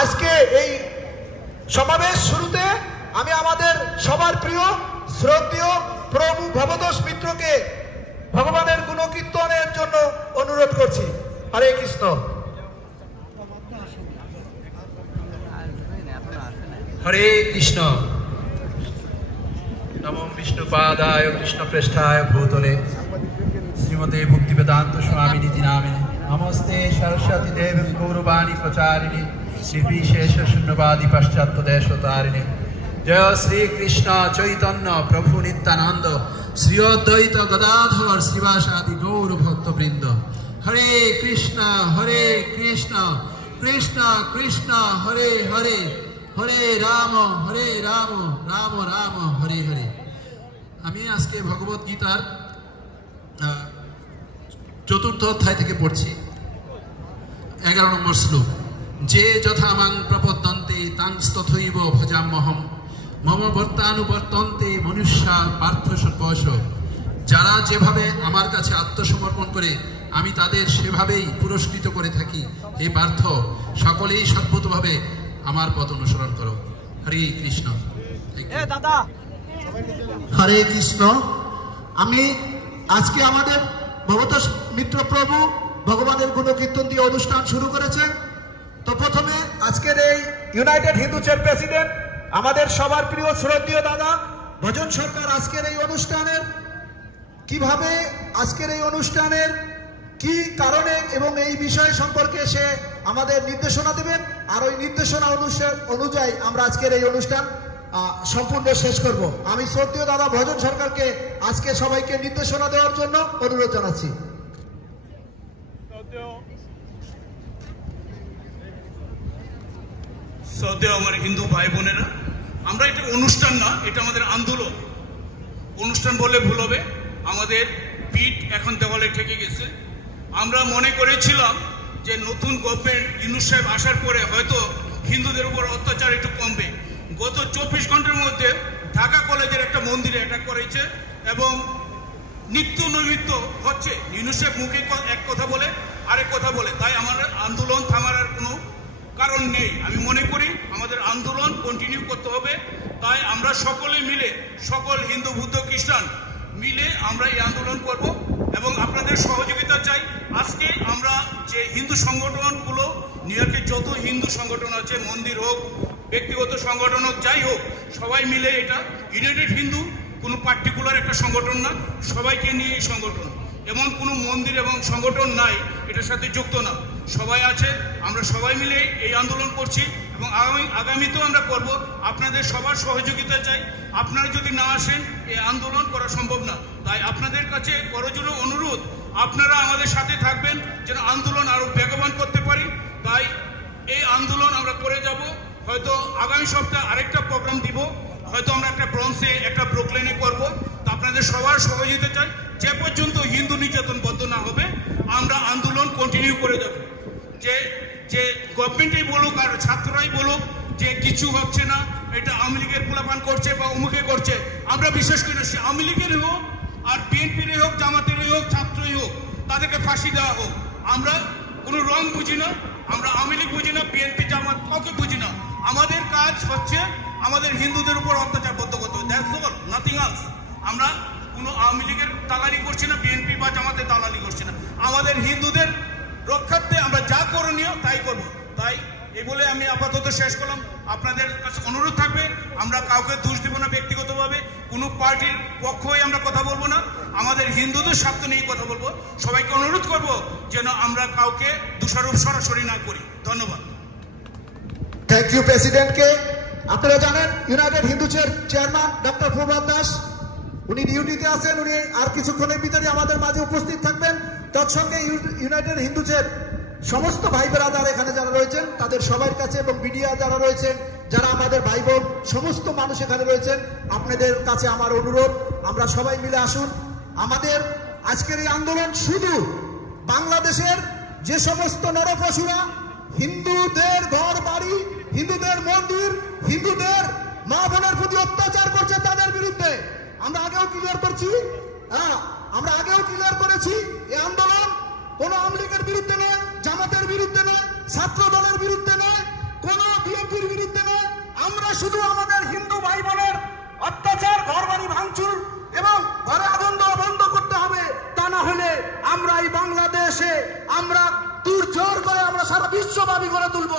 আজকে এই সমাবেশ শুরুতে আমি আমাদের সবার প্রিয় শ্রদ্ধেয় প্রভু ভবতোষ মিত্রকে ভগবানের গুণকীর্তনের জন্য অনুরোধ করছি। হরে কৃষ্ণ। হরে কৃষ্ণ। নমঃ বিষ্ণুপাদায় কৃষ্ণপ্রেষ্ঠায় ভূতলে শ্রীমতে ভক্তিবেদান্ত স্বামিনীতি নামিনে নমস্তে সরস্বতী দেবী গৌরবাণী প্রচারিণী নির্বিশেষ শূন্যবাদী পাশ্চাত্য দেশতারিণী। জয় শ্রীকৃষ্ণ চৈতন্য প্রভু নিত্যানন্দ শ্রী অদ্বৈত গদাধর শ্রীবাসাদি গৌর ভক্তবৃন্দ। হরে কৃষ্ণ কৃষ্ণ কৃষ্ণ হরে হরে, হরে রাম রাম রাম হরে হরে। আমি আজকে ভগবত গীতার ৪র্থ অধ্যায় থেকে পড়ছি 11 নম্বর শ্লোক। যে যথা মাং প্রপদ্যন্তে তাংস্তথৈব ভজাম্যহম মম বর্তানুবর্তন্তে মনুষ্যা পার্থ সর্বশ। যারা যেভাবে আমার কাছে আত্মসমর্পণ করে আমি তাদের সেভাবেই পুরস্কৃত করে থাকি। হে পার্থ, সকলেই সর্বতভাবে আমার পথ অনুসরণ করো। হরে কৃষ্ণ। হরে কৃষ্ণ। আমি আজকে আমাদের ভবতোষ মিত্র প্রভু ভগবানের গুণকীর্তন দিয়ে অনুষ্ঠান শুরু করেছেন। তো প্রথমে আজকের এই ইউনাইটেড হিন্দু চার্চ প্রেসিডেন্ট আমাদের সবার প্রিয় শ্রদ্ধেয় দাদা ভজন সরকার আজকের এই অনুষ্ঠানের কিভাবে আজকের এই অনুষ্ঠানের কি কারণে এবং এই বিষয় সম্পর্কে সে আমাদের নির্দেশনা দেবেন। আর ওই নির্দেশনা অনুযায়ী আমরা আজকের এই অনুষ্ঠান সম্পূর্ণ শেষ করব। আমি শ্রদ্ধেয় দাদা ভজন সরকারকে আজকে সবাইকে নির্দেশনা দেওয়ার জন্য অনুরোধ জানাচ্ছি। শ্রদ্ধেয় আমার হিন্দু ভাই বোনেরা, আমরা এটা অনুষ্ঠান না, এটা আমাদের আন্দোলন। অনুষ্ঠান বললে ভুল হবে। আমাদের পিঠ এখন দেওয়ালে ঠেকে গেছে। আমরা মনে করেছিলাম যে নতুন গভর্নমেন্ট ইউনূস সাহেব আসার পরে হয়তো হিন্দুদের উপর অত্যাচার একটু কমবে। গত 24 ঘন্টার মধ্যে ঢাকা কলেজের একটা মন্দিরে অ্যাটাক করেছে এবং নিত্য নৈমিত্য হচ্ছে। ইউনূস সাহেব মুখে এক কথা বলে আরেক কথা বলে, তাই আমার আন্দোলন থামার আর কোনো কারণ নেই। আমি মনে করি আমাদের আন্দোলন কন্টিনিউ করতে হবে। তাই আমরা সকলে মিলে, সকল হিন্দু বৌদ্ধ খ্রিস্টান মিলে আমরা এই আন্দোলন করব এবং আপনাদের সহযোগিতা চাই। আজকে আমরা যে হিন্দু সংগঠনগুলো নিউ ইয়র্কে যত হিন্দু সংগঠন আছে, মন্দির হোক ব্যক্তিগত সংগঠন হোক যাই হোক, সবাই মিলে এটা ইউনাইটেড হিন্দু, কোনো পার্টিকুলার একটা সংগঠন না, সবাইকে নিয়ে এই সংগঠন। এমন কোনো মন্দির এবং সংগঠন নাই এটার সাথে যুক্ত না, সবাই আছে। আমরা সবাই মিলে এই আন্দোলন করছি এবং আগামীতেও আমরা করব। আপনাদের সবার সহযোগিতা চাই। আপনারা যদি না আসেন এই আন্দোলন করা সম্ভব না। তাই আপনাদের কাছে করজোড়ে অনুরোধ, আপনারা আমাদের সাথে থাকবেন যেন আন্দোলন আরো বেগবান করতে পারি। তাই এই আন্দোলন আমরা করে যাব। হয়তো আগামী সপ্তাহে আরেকটা প্রোগ্রাম দিব, হয়তো আমরা একটা ব্রন্সে একটা ব্রুকলেনে করব। তো আপনাদের সবার সহযোগিতা চাই। যে পর্যন্ত হিন্দু নির্যাতন বন্ধ না হবে আমরা আন্দোলন কন্টিনিউ করে যাব। যে গভর্নমেন্টই বলুক আর ছাত্ররাই বলুক যে কিছু হচ্ছে না, এটা আওয়ামী লীগের পোলাপান করছে বা অমুকে করছে, আমরা বিশ্বাস করি না। সে আওয়ামী লীগেরই হোক আর বিএনপিরই হোক, জামাতেরই হোক, ছাত্রই হোক, তাদেরকে ফাঁসি দেওয়া হোক। আমরা কোনো রং বুঝি না, আমরা আওয়ামী লীগ বুঝি না, বিএনপি জামাত কাউকে বুঝি না। আমাদের কাজ হচ্ছে আমাদের হিন্দুদের উপর অত্যাচার বন্ধ করতে হবে। That's all, nothing else. আমরা কোনো আওয়ামী লীগের দালালি করছি না, বিএনপি বা জামাতের দালালি করছি না। আমাদের হিন্দুদের রক্ষার্থে আমরা যা করণীয় তাই করব। তাই এই বলে আমি আপাতত শেষ করলাম। আপনাদের কাছে অনুরোধ থাকবে, আমরা কাউকে দোষ দিব না ব্যক্তিগতভাবে, কোনো পার্টির পক্ষ হয়ে আমরা কথা বলবো না, আমাদের হিন্দুদের স্বার্থ নিয়ে কথা বলবো। সবাইকে অনুরোধ করব যেন আমরা কাউকে দোষারোপ সরাসরি না করি। ধন্যবাদ। থ্যাংক ইউ প্রেসিডেন্টকে। আপনারা জানেন united Hindu church chairman doctor Prabhat Das উনি ডিউটিতে আছেন। উনি আর কিছুক্ষণের ভিতরে আমাদের মাঝে উপস্থিত থাকবেন। তৎসঙ্গে ইউনাইটেড হিন্দু চার্চ সমস্ত ভাই ব্রাদার এখানে যারা রয়েছেন তাদের সবার কাছে এবং মিডিয়া যারা রয়েছেন, যারা আমাদের ভাই বোন, সমস্ত মানুষ এখানে রয়েছেন, আপনাদের কাছে আমার অনুরোধ, আমরা সবাই মিলে আসুন। আমাদের আজকের এই আন্দোলন শুধু বাংলাদেশের যে সমস্ত নরপশুরা হিন্দুদের ঘর বাড়ি, হিন্দুদের মন্দির, হিন্দুদের মা বোনের প্রতি অত্যাচার করছে তাদের বিরুদ্ধে। আমরা আগেও ক্লিয়ার করছি, আমরা আগেও ক্লিয়ার করেছি এই আন্দোলন কোন আওয়ামী লীগের বিরুদ্ধে নয়, জামাতের বিরুদ্ধে নয়, ছাত্র দলের বিরুদ্ধে নয়, কোন ভাঙচুর এবং ঘরে আগুন দেওয়া বন্ধ করতে হবে। তা না হলে আমরা এই বাংলাদেশে আমরা দুর্জোর করে আমরা সারা বিশ্বব্যাপী গড়ে তুলব।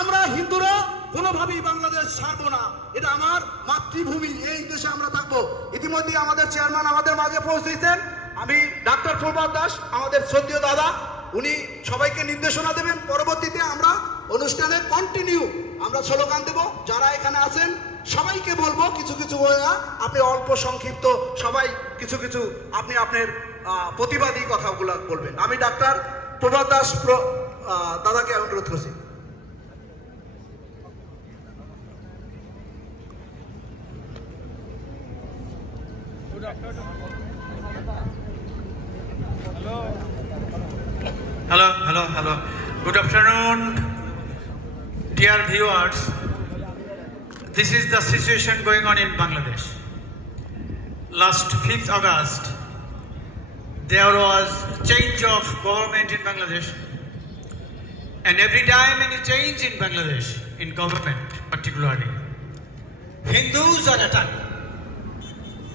আমরা হিন্দুরা কোনোভাবেই বাংলাদেশ ছাড়বো না, এটা আমার মাতৃভূমি, এই দেশে আমরা থাকবো। ইতিমধ্যে আমাদের চেয়ারম্যান আমাদের মাঝে পৌঁছেছেন। আমি ডাক্তার প্রভাত দাস, আমাদের শ্রদ্ধেয় দাদা, উনি সবাইকে নির্দেশনা দেবেন। পরবর্তীতে আমরা অনুষ্ঠানে কন্টিনিউ আমরা স্লোগান দেব। যারা এখানে আছেন সবাইকে বলবো কিছু কিছু আপনি অল্প সংক্ষিপ্ত সবাই কিছু কিছু আপনি আপনার প্রতিবাদী কথাগুলো বলবেন। আমি ডাক্তার প্রভাত দাস দাদাকে অনুরোধ করছি। Hello. Good afternoon, dear viewers. This is the situation going on in Bangladesh. Last 5th August, there was change of government in Bangladesh, and every time any change in Bangladesh, in government particularly, Hindus are attacked,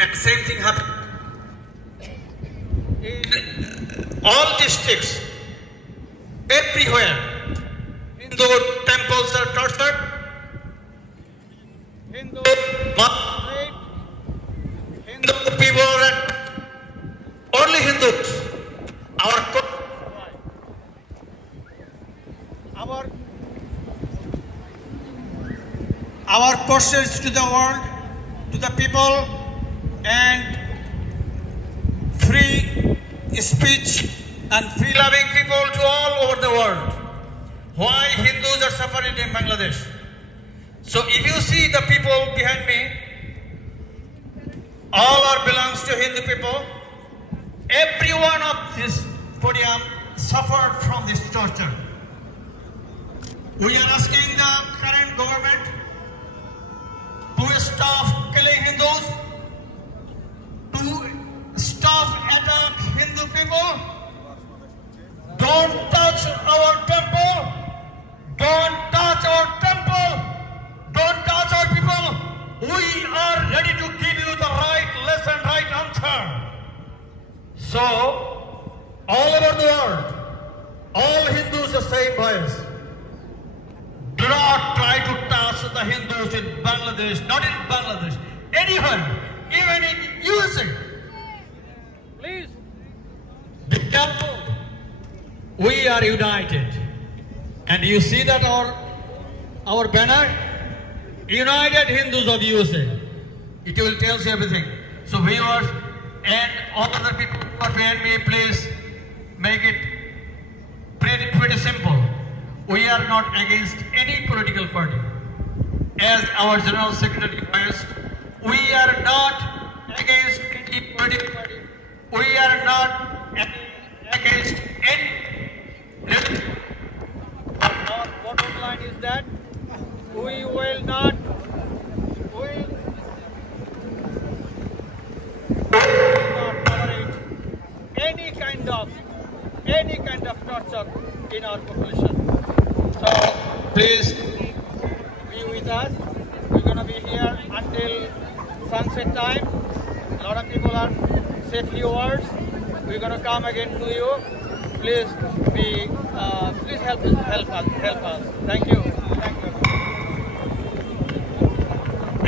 and same thing happened in all districts. Everywhere, Hindu temples are tortured, Hindu people are only Hindus. Our questions to the world, to the people, and free speech and free-loving people to all over the world. Why Hindus are suffering in Bangladesh? So if you see the people behind me, all are belongs to Hindu people. Every one of this podium suffered from this torture. We are asking the current government to stop killing Hindus, to stop attack Hindu people. Don't touch our temple. Don't touch our temple. Don't touch our people. We are ready to give you the right lesson, right answer. So, all over the world, all Hindus are same voice. Do not try to touch the Hindus in Bangladesh, not in Bangladesh, anywhere, even in USA. Please, be careful. We are united, and you see that our banner, United Hindus of USA. It will tell you everything. So viewers and all other people who are behind me, please make it pretty simple. We are not against any political party. As our General Secretary voiced, we are not against any political party. We are not against any. Our bottom line is that we will not tolerate any kind of torture in our population. So please be with us. We're going to be here until sunset time. A lot of people are say few words. We're going to come again to you. Please help us. Thank you.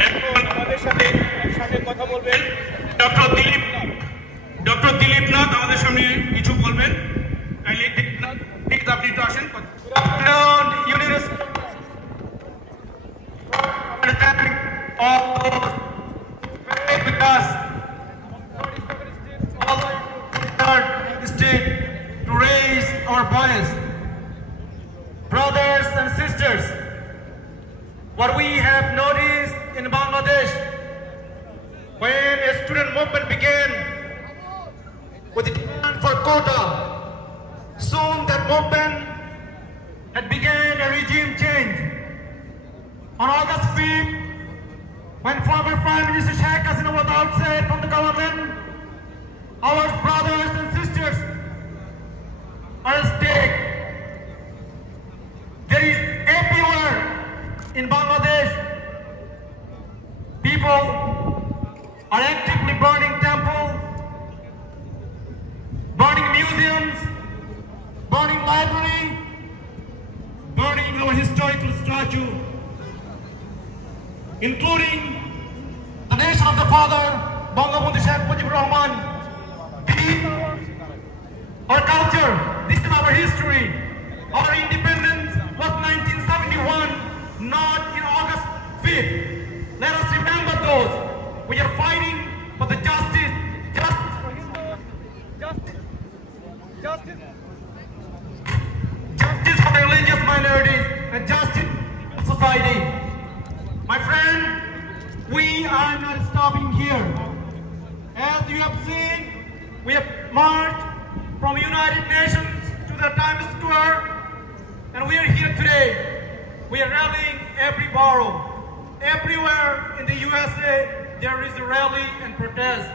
এখন আমাদের সাথে কথা বলবেন doctor Dilip Nath আমাদের সামনে কিছু বলবেন। আপনি তো আসেন। To raise our voice, brothers and sisters, what we have noticed in Bangladesh, when a student movement began with the demand for quota, soon that movement had began a regime change. On August 5th, when former Prime Minister Sheikh Hasina was outside from the government, our brothers and sisters are at stake. There is everywhere in Bangladesh people are actively burning temples, burning museums, burning library, burning our historical statue, including the nation of the father, Bangabandhu Sheikh Mujibur Rahman. Our culture, this is our history. Our independence was 1971, not in August 5th. Let us remember those. We are fighting for the justice for the religious minorities and justice for society. My friend, we are not stopping here. As you have seen, we have marched from United Nations to the Times Square, and we are here today. We are rallying every borough. Everywhere in the USA, there is a rally and protest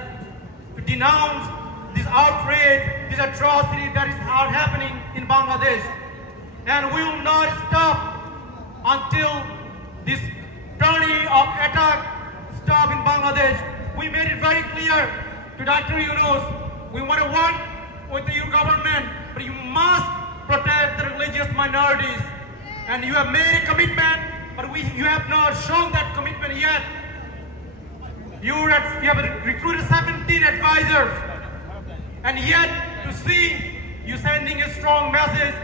to denounce this outrage, this atrocity that is happening in Bangladesh. And we will not stop until this tyranny of attack stop in Bangladesh. We made it very clear to Dr. Yunus, we want to work with your government, but you must protect the religious minorities. And you have made a commitment, but you have not shown that commitment yet. You have recruited 17 advisors, and yet to see you sending a strong message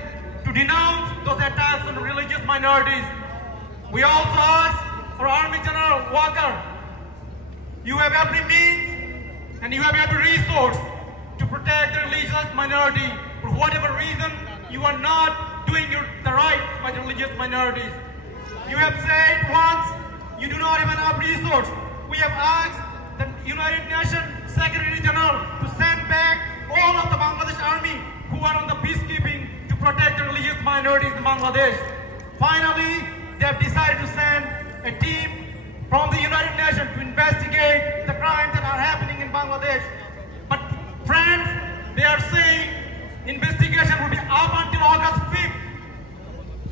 to denounce those attacks on religious minorities. We also ask for Army General Walker, you have every means and you have every resource to protect the religious minority. For whatever reason, you are not doing the right by the religious minorities. You have said once, you do not have enough resource. We have asked the United Nations Secretary General to send back all of the Bangladesh Army who are on the peacekeeping to protect the religious minorities in Bangladesh. Finally, they have decided to send a team from the United Nations to investigate the crimes that are happening in Bangladesh. But friends, they are saying investigation will be up until August 5th.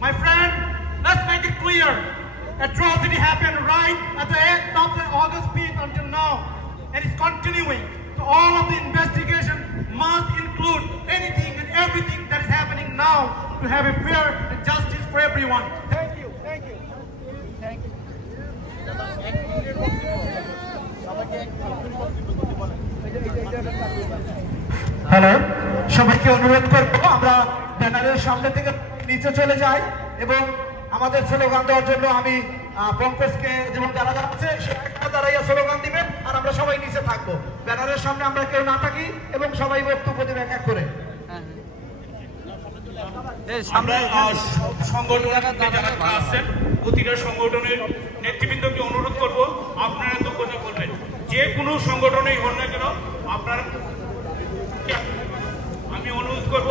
My friend, let's make it clear. Atrocity happened right at the end of the August 5th until now. And it's continuing. So all of the investigation must include anything and everything that is happening now to have a fair and justice for everyone. Thank you. Thank you. Thank you. Hello, সবাইকে অনুরোধ করবো আমরা ব্যানারের সামনে থেকে নিচে চলে যাই এবং আমাদের স্লোগান দেওয়ার জন্য আমি পঙ্কজকে যেমন যারা আছে সেখানে দাঁড়াইয়া স্লোগান দিবেন আর আমরা সবাই নিচে থাকবো। ব্যানারের সামনে আমরা কেউ না থাকি এবং সবাই বক্তব্য দেবে এক এক করে। আমরা সংগঠনের যারা আছেন প্রতিটা সংগঠনের নেতৃবৃন্দকে অনুরোধ করব আপনারা তো কথা বলবেন, যে কোনো সংগঠনেই হন না কেন আপনারা, আমি অনুরোধ করব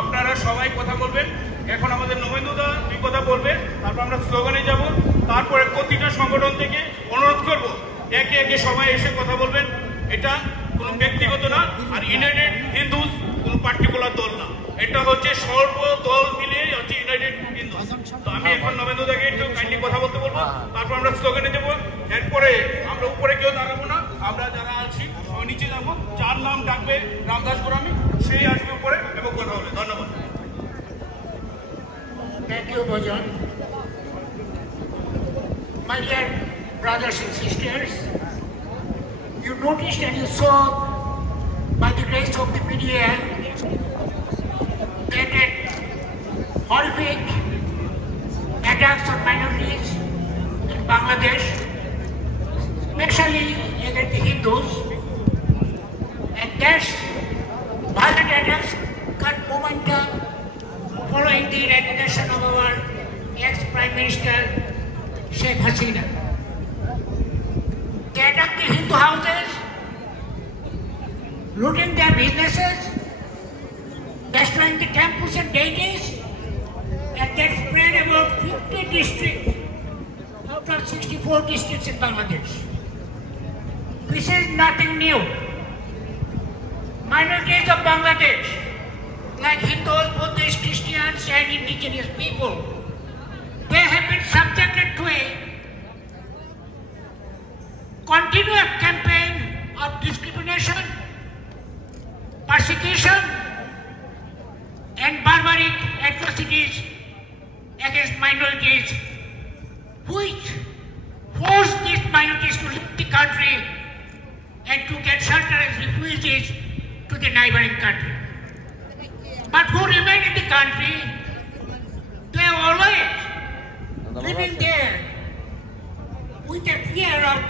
আপনারা সবাই কথা বলবেন। এখন আমাদের নবেন্দুদা দুই কথা বলবে, তারপর আমরা স্লোগানে যাব, তারপরে প্রতিটা সংগঠন থেকে অনুরোধ করব একে একে সবাই এসে কথা বলবেন। এটা কোনো ব্যক্তিগত না, আর ইউনাইটেড হিন্দুস কোনো পার্টিকুলার দল না, এটা হচ্ছে সর্বদল মিলে হচ্ছে ইউনাইটেড হিন্দুস। তো আমি এখন নবেন্দুদাকে একটু কাইন্ডলি কথা বলতে বলবো, তারপর আমরা স্লোগানে যাবো। এরপরে আমরা উপরে কেউ দাঁড়াবো না, আমরা যারা আছি সবাই নিচে যাবো। যার নাম ডাকবে রামদাস গোরামি সেই আসবে উপরে এবং কথা হবে। ধন্যবাদ। Thank you, Bhajan. My dear brothers and sisters, you noticed and you saw by the grace of the media that horrific attacks on minorities in Bangladesh, especially against the Hindus, and that's violent attacks got momentum following the resignation of our ex-Prime Minister Sheikh Hasina. They attacked the Hindu houses, looting their businesses, destroying the temples and deities, and that spread about 50 districts out of 64 districts in Bangladesh. This is nothing new. Minorities of Bangladesh, like Hindus, Buddhists, Christians, and indigenous people, they have been subjected to a continuous campaign minorities which forced these minorities to leave the country and to get shelter as refugees to the neighboring country. But who remained in the country, they are always living there with the fear of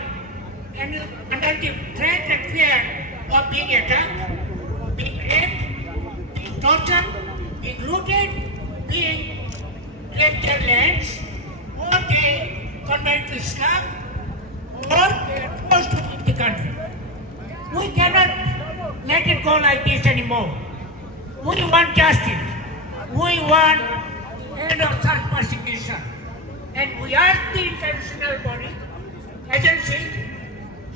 and under the threat and fear of being attacked, being raped, being tortured, being looted, being left their lands, or they convert to Islam, or they are forced to leave the country. We cannot let it go like this anymore. We want justice. We want end of such persecution. And we ask the international body, agencies,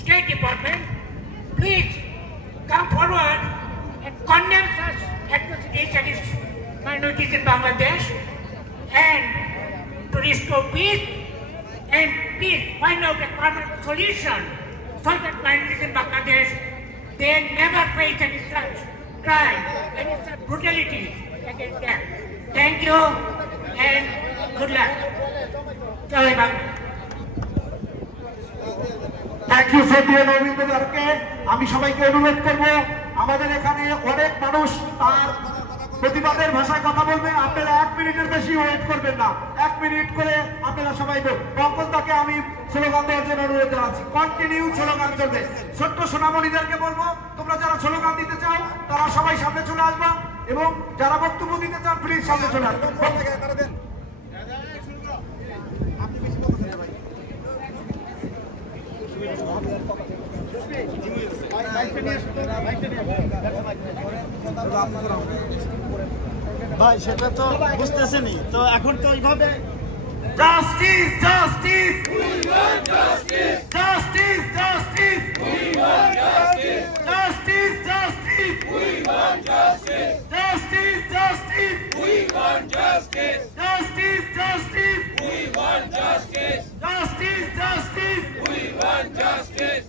State Department, please come forward and condemn such atrocities against minorities in Bangladesh and to restore peace and please find out a permanent solution so that minorities in Bangladesh they never face any such crime, any such brutality against them. Thank you and good luck. Jai Bangla. Thank you শ্রদ্ধেয় নবীনকে। আমি সবাইকে অনুরোধ করব, আমাদের এখানে অনেক মানুষ তার প্রতিবাদের ভাষায় কথা বলবে, আপনারা 1 মিনিটের বেশি ওয়েট করবেন না। 1 মিনিট করে আপনারা সবাই পঙ্কজদাকে আমি স্লোগান দেওয়ার জন্য অনুরোধ জানাচ্ছি। কন্টিনিউ স্লোগান চলবে। ছোট্ট সোনামণিদেরকে বলবো, তোমরা যারা স্লোগান দিতে চাও তারা সবাই সামনে চলে আসবা এবং যারা বক্তব্য দিতে চান প্লিজ সামনে চলে আসবেন। ভাই সেটা তো বুঝতেছেনি তো এখন তো ওইভাবে justice justice we want justice justice justice we want justice justice justice we want justice justice justice we want justice justice justice we want justice justice justice we want justice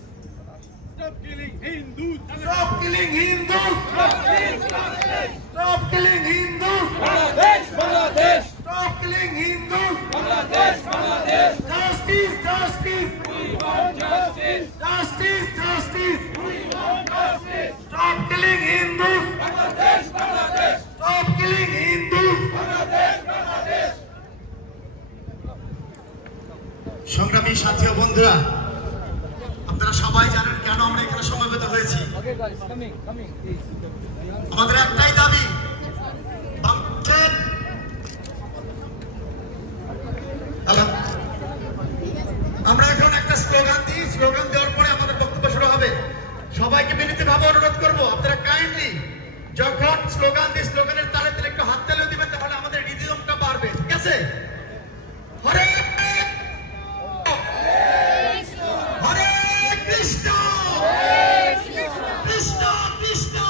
Stop killing Hindus! Stop killing Hindus! Stop killing Hindus! Bangladesh! Bangladesh! Stop killing Hindus! Bangladesh! Bangladesh! Justice! Justice! We want justice! Justice! Justice! We want justice! Stop killing Hindus! Bangladesh! Bangladesh! Stop killing Hindus! Bangladesh! Bangladesh! সংগ্রামী সাথী ও বন্ধুরা, আপনারা সবাই জানেন কেন আমরা এখানে সমবেত হয়েছি। আমাদের একটাই দাবি, আমরা এখন একটা স্লোগান দিই, স্লোগান দেওয়ার পরে আমাদের বক্তব্য শুরু হবে। সবাইকে বিনীতভাবে অনুরোধ করবো, আপনারা কাইন্ডলি যখন স্লোগান দিই স্লোগানের তালে তালে একটু হাত তালে দিবেন, তাহলে আমাদের রিদমটা বাড়বে। ঠিক আছে? হরে Krishna! Krishna! Krishna!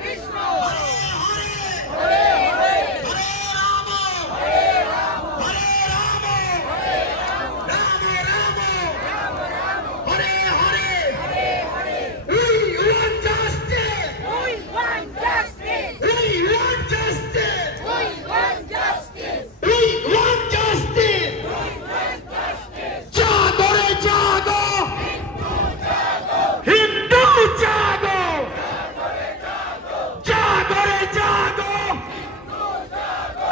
Krishna! Hare Hare! Hare Hare! Hare Rama! Hare Rama! Hare Rama! Hare Rama! Rama Rama! Rama Rama! Hare Hare! Hare Hare! We want justice! We want justice! We want justice! We want justice! We want justice! We want justice! Jagore jago! Hindu jago! Jagore jago!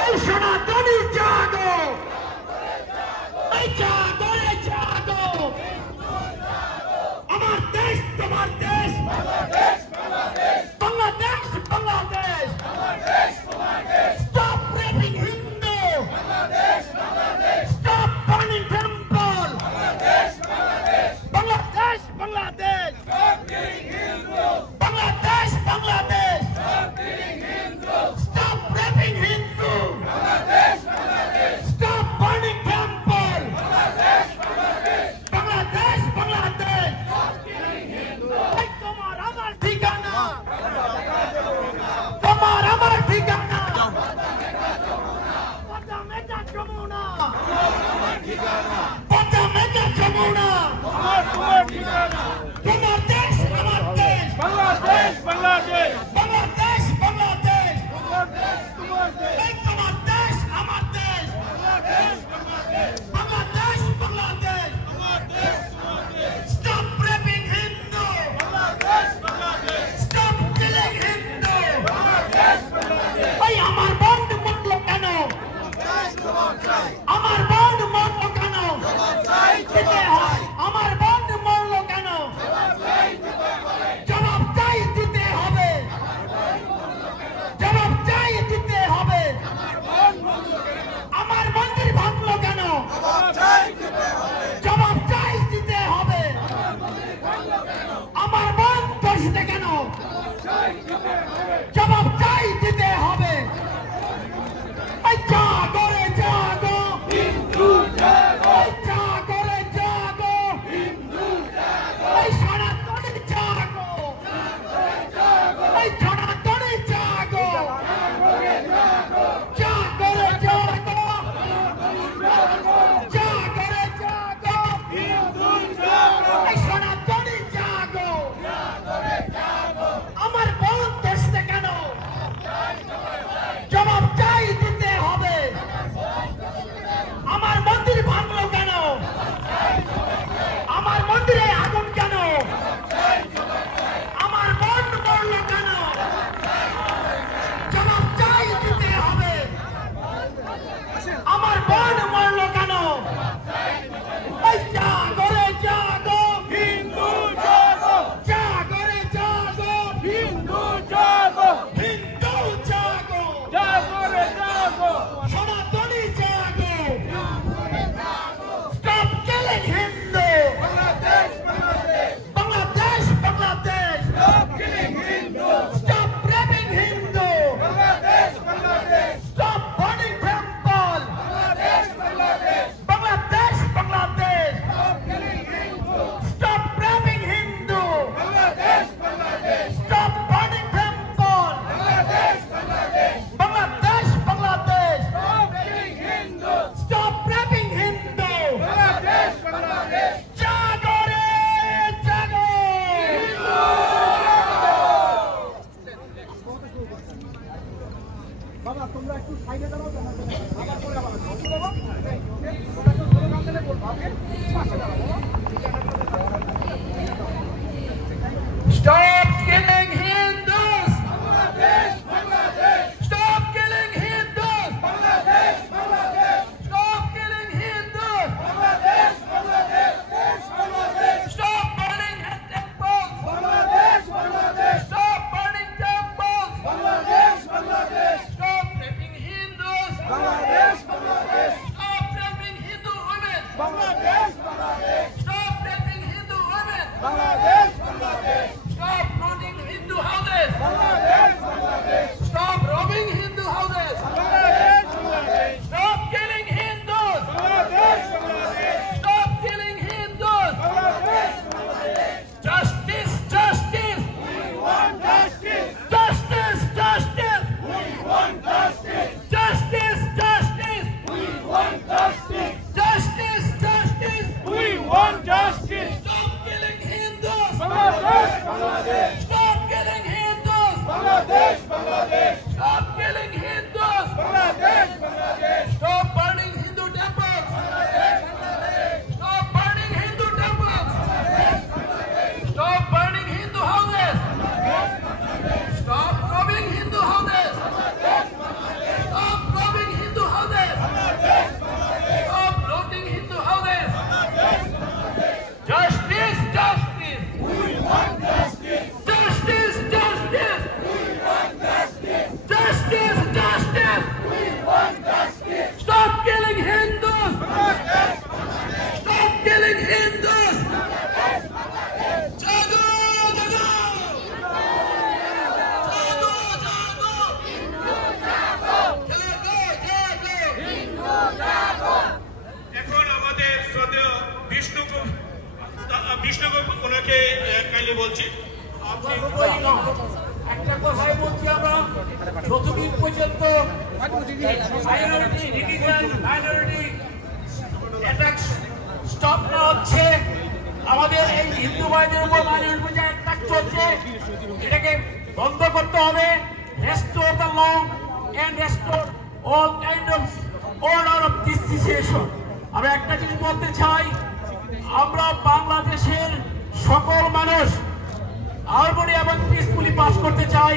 Ei Sanatani jago! Ei jagore jago! Amar desh, tomar desh! Bangladesh, Bangladesh! Bangladesh, Bangladesh! Bangladesh, Bangladesh! Stop raping Hindu! Bangladesh, Bangladesh! Stop burning temple! Bangladesh, Bangladesh! Bangladesh, Bangladesh! Stop killing Hindus! Bangladesh, Bangladesh! Stop killing Hindus! Stop raping Hindus! Bangladesh, Bangladesh! Stop burning temple! Bangladesh, Bangladesh! Bangladesh, Bangladesh! Stop killing Hindus! Hey, tomar amar ঠিকানা! তোমার আমার ঠিকানা! পদামেটা যমুনা! তোমার ঠিকানা! পদামেটা যমুনা! তোমার ঠিকানা! তোমার দেশ আমার দেশ! বাংলাদেশ বাংলাদেশ! বাংলাদেশ বাংলাদেশ! তোমার দেশ তোমার দেশ! এই তোমার দেশ আমার দেশ! বাংলাদেশ থেকে বলছি একটা কথাই বলছি, আমরা যতদিন পর্যন্ত minority religion minority attack stop না হচ্ছে, আমাদের এই হিন্দু ভাইদের উপর মাইনরিটি যে অ্যাটাক চলছে এটাকে বন্ধ করতে হবে। Restore the law and restore all kind of order of this situation. আমরা একটা জিনিস বলতে চাই, আমরা বাংলাদেশের সকল মানুষ হারমোনি এবং পিসফুলি পাস করতে চাই।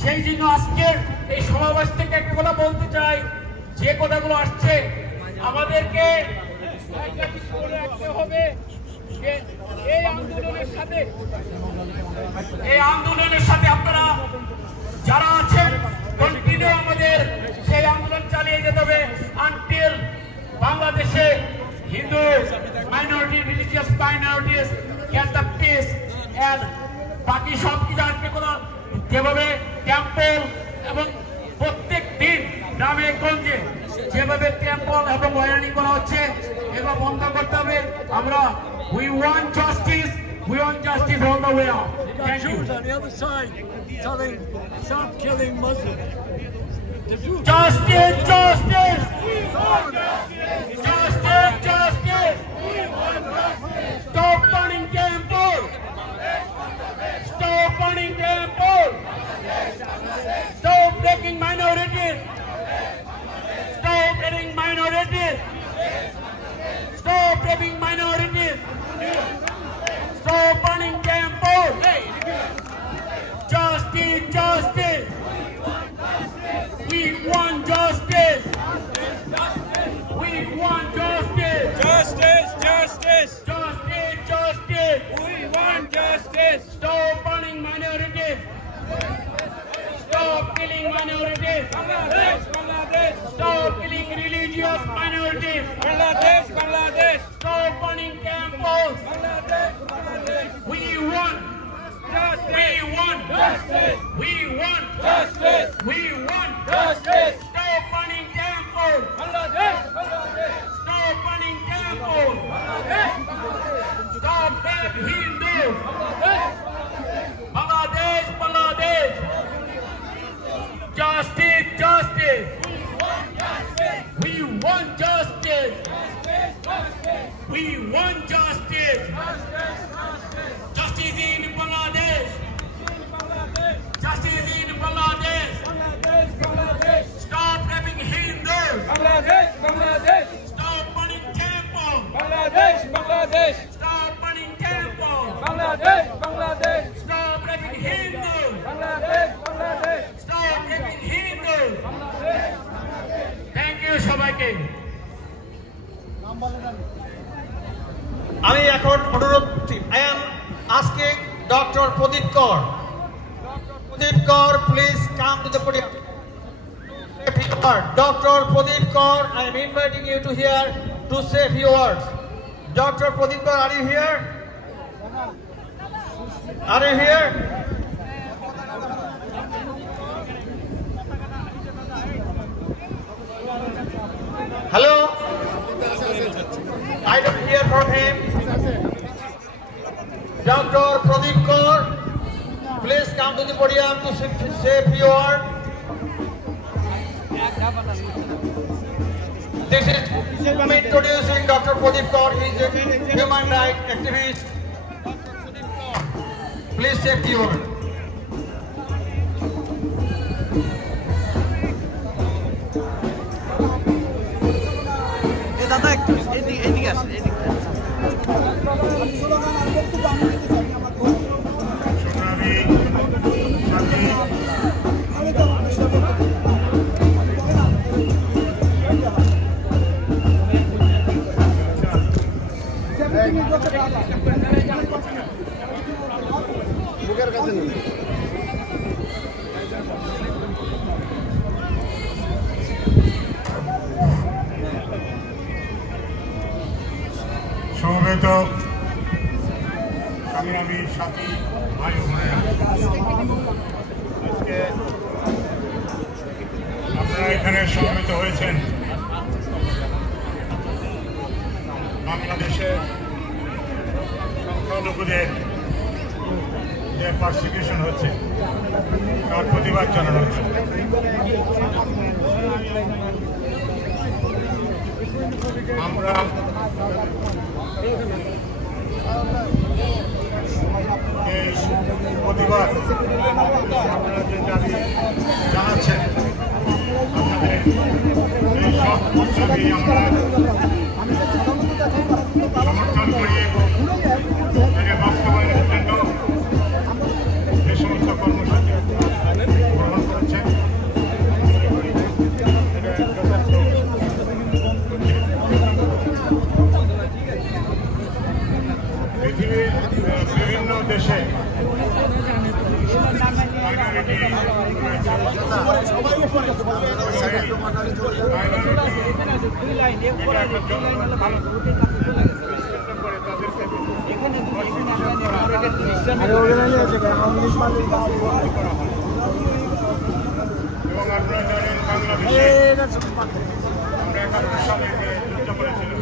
সেই জন্য আজকের এই সমাবেশ থেকে একটা কথা বলতে চাই, যে কথাগুলো আসছে আমাদেরকে হবে যে এই আন্দোলনের সাথে আপনারা যারা আছেন কন্টিনিউ আমাদের সেই আন্দোলন চালিয়ে যেতে হবে আনটিল বাংলাদেশে Hindu minority religious minorities get the peace and বাকি সব কিছু আজকে কোনো যেভাবে টেম্পল এবং প্রত্যেক দিন গ্রামে গঞ্জে যেভাবে টেম্পল এবং ওয়ারিং করা হচ্ছে এগুলো বন্ধ করতে হবে। আমরা we want justice all the way out. Thank you. On the other side, telling stop killing Muslims. Justice, justice, justice, justice. Stop burning temple. Stop burning temple. Stop breaking minorities. Stop breaking minorities. Stop breaking minorities. Stop burning temples. Justice, justice. We want justice. We want justice. Justice, justice. Justice, justice. We want justice. Stop burning minorities. Stop killing minorities. Bangladesh, Bangladesh. Stop killing religious minorities. Bangladesh, Bangladesh. Stop burning temples. Bangladesh, Bangladesh. We want Justice. We want Justice. We want Justice. We want Justice. Stop burning temples. Bangladesh, Bangladesh. Stop burning temples. Bangladesh, Bangladesh. Stop that Hindus. Bangladesh. Bangladesh, Bangladesh. Justice, justice. We want justice. We want justice. Justice in Bangladesh. Justice in Bangladesh. Bangladesh, Bangladesh. Stop raping Hindus. Bangladesh, Bangladesh. Stop burning temples. Bangladesh, Bangladesh. Stop burning temples. Bangladesh, Bangladesh. Stop raping Hindus. Bangladesh, Bangladesh. Stop raping Hindus. Thank you, সবাইকে। আমি এখন অনুরোধ I am asking Dr. Pradeep Kaur. Dr. Pradeep Kaur, please come to the podium. Dr. Pradeep Kaur, I am inviting you to here to say a few words. Dr. Pradeep Kaur, are you here? Are you here? Hello? I don't hear from him. Dr. Pradeep Kaur, please come to the podium to say a few words. This is introducing Dr. Pradeep Kaur. He is a human rights activist. Please say a few words. দাদা একটু এদিকে আসেন, এদিকে বুকের কাছে নেই। সমবেত সংগ্রামী সাথী ভাই বোনেরা, আজকে আপনারা এখানে সমবেত হয়েছেন বাংলাদেশের সংখ্যালঘুদের যে পারসিকিউশন হচ্ছে তার প্রতিবাদ জানানো হচ্ছে। আমরা এই প্রতিবাদ আপনারা যে দাবি জানাচ্ছেন আপনাদের এই সব উৎসবই আমরা সমর্থন করি এবং এর বাস্তবায়নের জন্য যে সমস্ত কর্মসূচি গ্রহণ করেছেন পৃথিবীর বিভিন্ন দেশে এবং আপনারা জানেন বাংলাদেশে আমরা 71 সালে যে যুদ্ধ করেছিলাম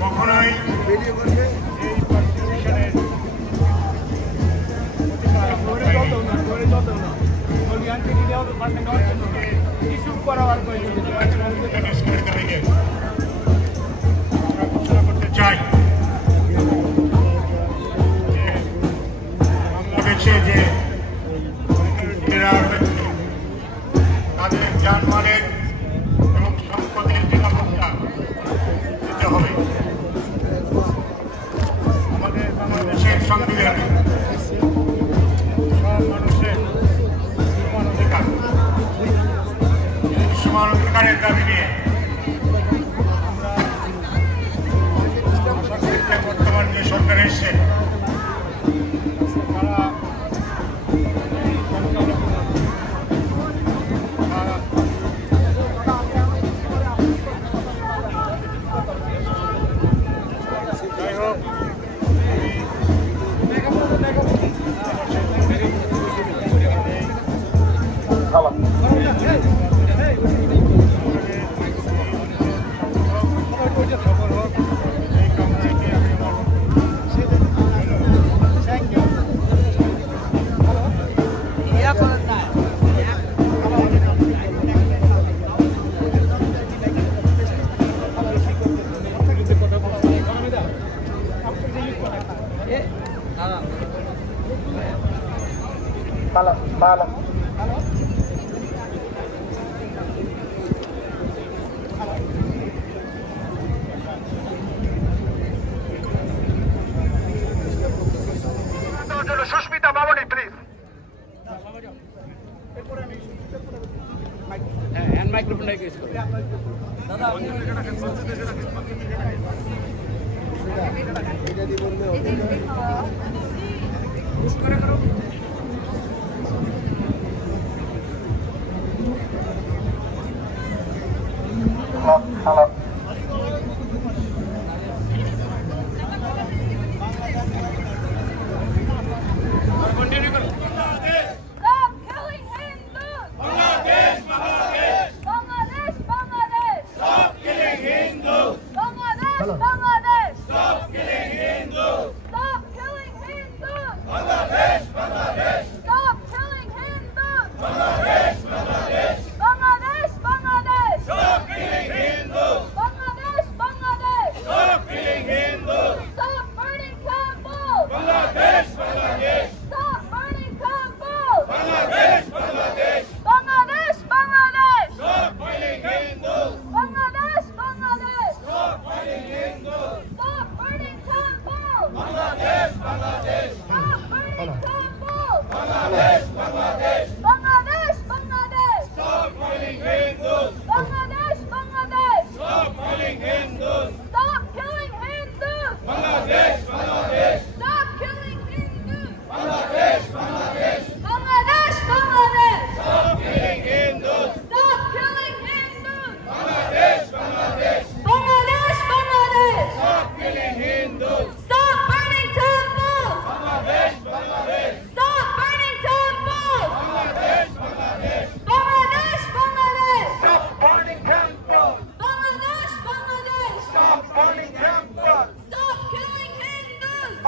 কখনোই ঘোষণা করতে চাই বাংলাদেশে যে তাদের যানবাহনের এবং সম্পদের নিরাপত্তা দিতে হবে। আমাদের বাংলাদেশের সংবিধানে সব মানুষের সমান অধিকার, সমান অধিকারের দাবি নিয়ে আমরা বর্তমান যে সরকার এসছে তারা যাই হোক সুস্মিতা বাবনী প্লিজ। মাইক্রোফোনটা ইউজ করুন দাদা। Hello Bangladesh! Stop killing Hindus! Bangladesh!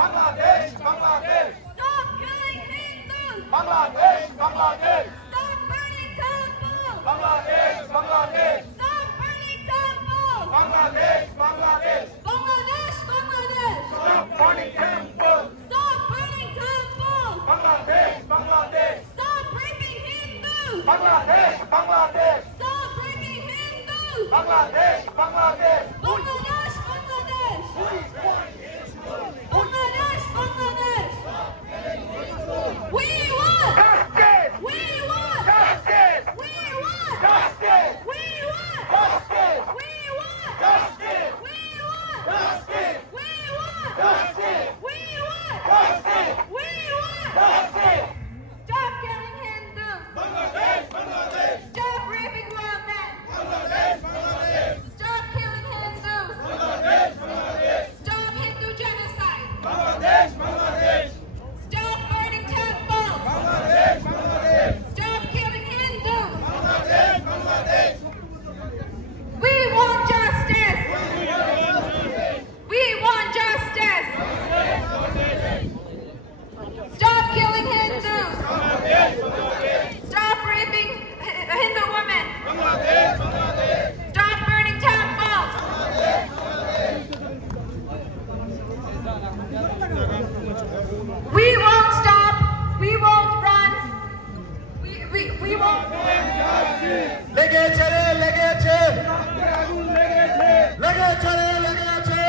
Bangladesh, Bangladesh. Stop killing Hindus. Bangladesh, Bangladesh. Stop burning temples. Bangladesh, Bangladesh. Stop burning temples. Bangladesh, Bangladesh. Bangladesh, Bangladesh. Stop burning temples. Stop burning temples. Bangladesh, Bangladesh. Stop raping Hindus. Bangladesh, Bangladesh. Stop raping Hindus. Bangladesh, Bangladesh. Bangladesh, Bangladesh. Bangladesh, Bangladesh. We want Justice. We want Justice. We want Justice. We want Justice. We want Justice. We want Justice. We want Justice. We want Justice. We want Justice. Stop killing Hindus. Bangladesh, Bangladesh. Stop raping wild men. Bangladesh, Bangladesh. Stop killing Hindus. Bangladesh, Bangladesh. Stop Hindu genocide. Bangladesh, Bangladesh. Stop burning temples. Bangladesh, Bangladesh. Stop killing Hindus. Bangladesh, Bangladesh. We want justice. We want justice. Stop killing Hindus. Stop raping Hindu women. Bangladesh, Bangladesh. Stop burning temples. We won't stop. We won't run. We won't. লেগেছে রে লেগেছে লেগেছে রে লেগেছে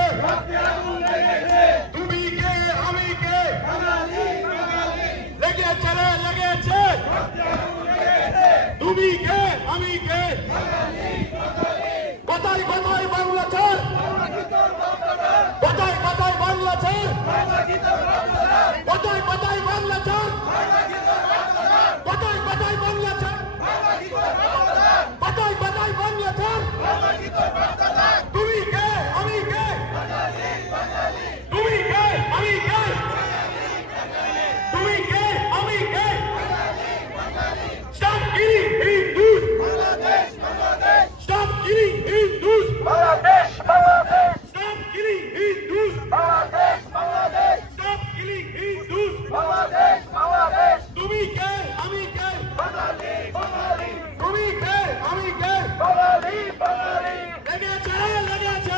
তুমি কে আমি কে লেগেছে রে লেগেছে তুমি কে আমি কে কোথায় কোথায় বাংলা ছাড় কোথায় কোথায় বাংলা ছাড় কোথায় কোথায় বাংলা ছাড় কোথায় কোথায় বাংলা ছাড় কোথায় কোথায় বাংলা ছাড় তুমি কে আমি কে তুমি কে আমি কে তুমি কে আমি কে Stop killing Hindus! Stop killing Hindus! Stop killing Hindus! Stop killing Hindus! তুমি কে আমি কে তুমি কে আমি কে লেগেছে লেগেছে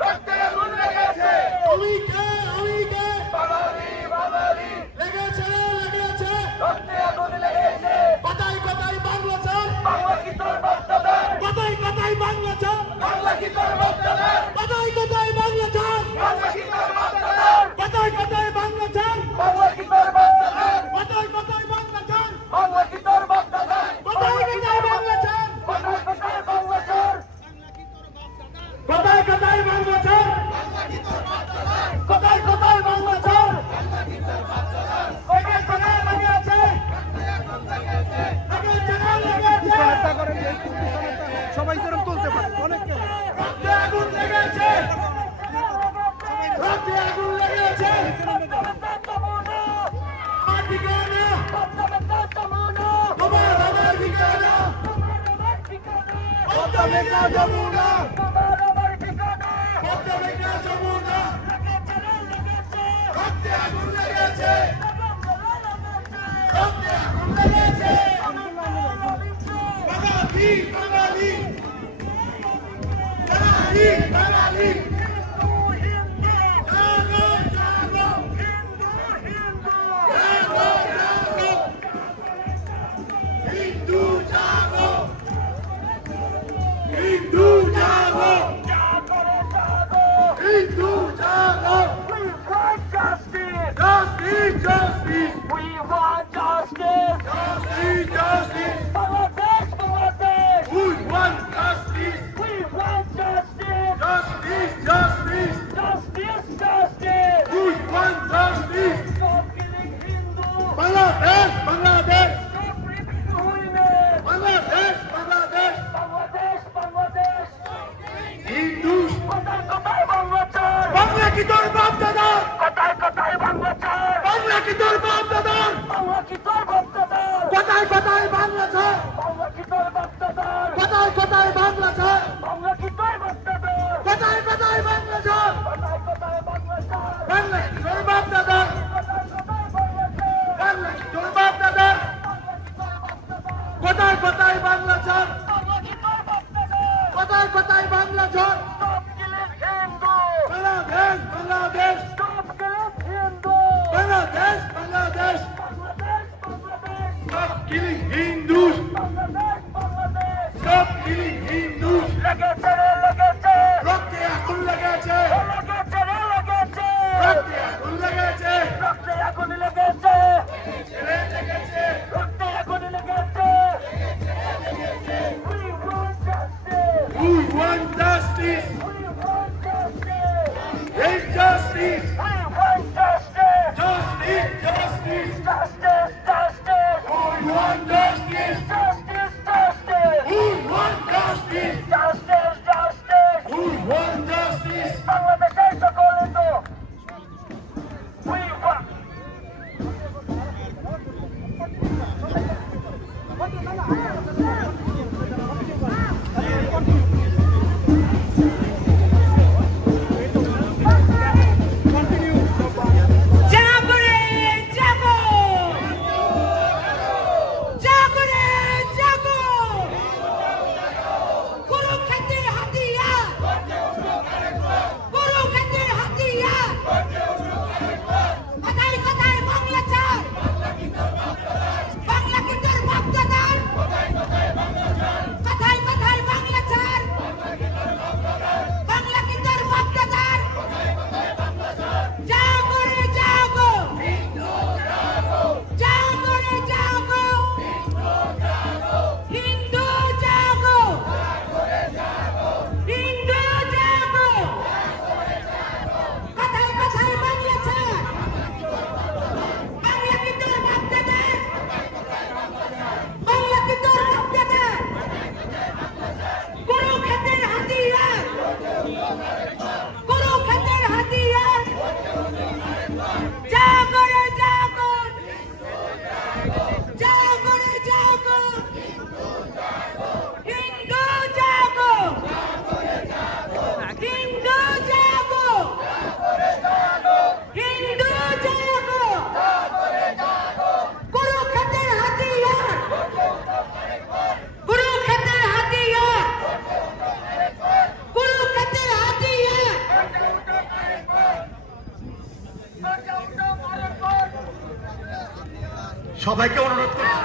লেগেছে লেগেছে তুমি কে আমি কে লেগেছে লেগেছে কোথায় কোথায় বাংলা ছাড় কোথায় কোথায় বাংলা ছাড় কোথায় কোথায় বাংলা ছাড় কোথায় কোথায় বাংলা ছাড় কোথায় কোথায় বাংলা ছাড় কোথায় কোথায় বাংলা ছাড় কোথায় কোথায় বাংলা ছাড় কোথায় কোথায় বাংলা ছাড় লেগেছে না লেগেছে লেগেছে না লেগেছে সবাই যেরকম তুলতে পারে অনেককে রক্তে আগুন লেগেছে রক্তে আগুন লেগেছে আমার ঠিকানা আমার ঠিকানা অন্তমেকা যমুনা অন্তমেকা যমুনা রক্তে আগুন লেগেছে রক্তে আগুন লেগেছে বাঙালি বাঙালি বাঙালি বাঙালি হিন্দু জাগো হিন্দু জাগো হিন্দু জাগো Justice, justice. We want justice. Justice, justice. Bangladesh, Bangladesh. We want justice. We want justice. Justice, সবাইকে অনুরোধ করছি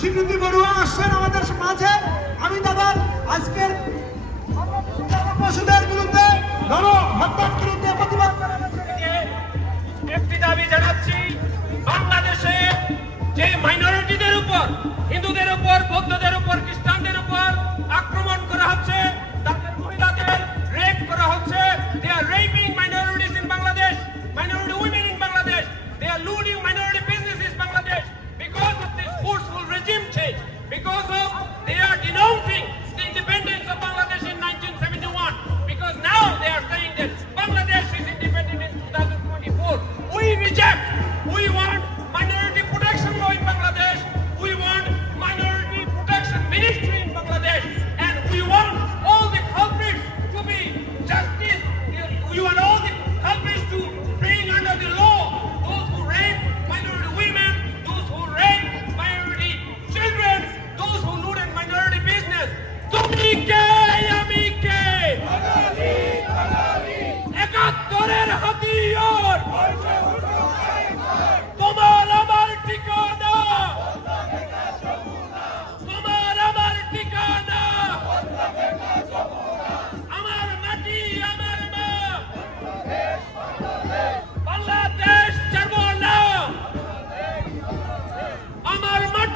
স্বীকৃতি বড়ুয়া আসছেন আমাদের মাঝে। আমি দাদা আজকের পশুদের বিরুদ্ধে হত্যার বিরুদ্ধে প্রতিবাদ একটি দাবি জানাচ্ছি, বাংলাদেশে যে মাইনরিটিদের উপর, হিন্দুদের উপর, বৌদ্ধদের উপর, খ্রিস্টানদের উপর আক্রমণ করা হচ্ছে, তাদের মহিলাদের রেপ করা হচ্ছে, they are raping minorities in Bangladesh, minority women in Bangladesh, they are looting minority businesses in Bangladesh because of this forceful regime change, because of they are denouncing the independence of Bangladesh in 1971, because now they are saying that Bangladesh is independent in 2024. We reject. We want minority protection law in Bangladesh. We want minority protection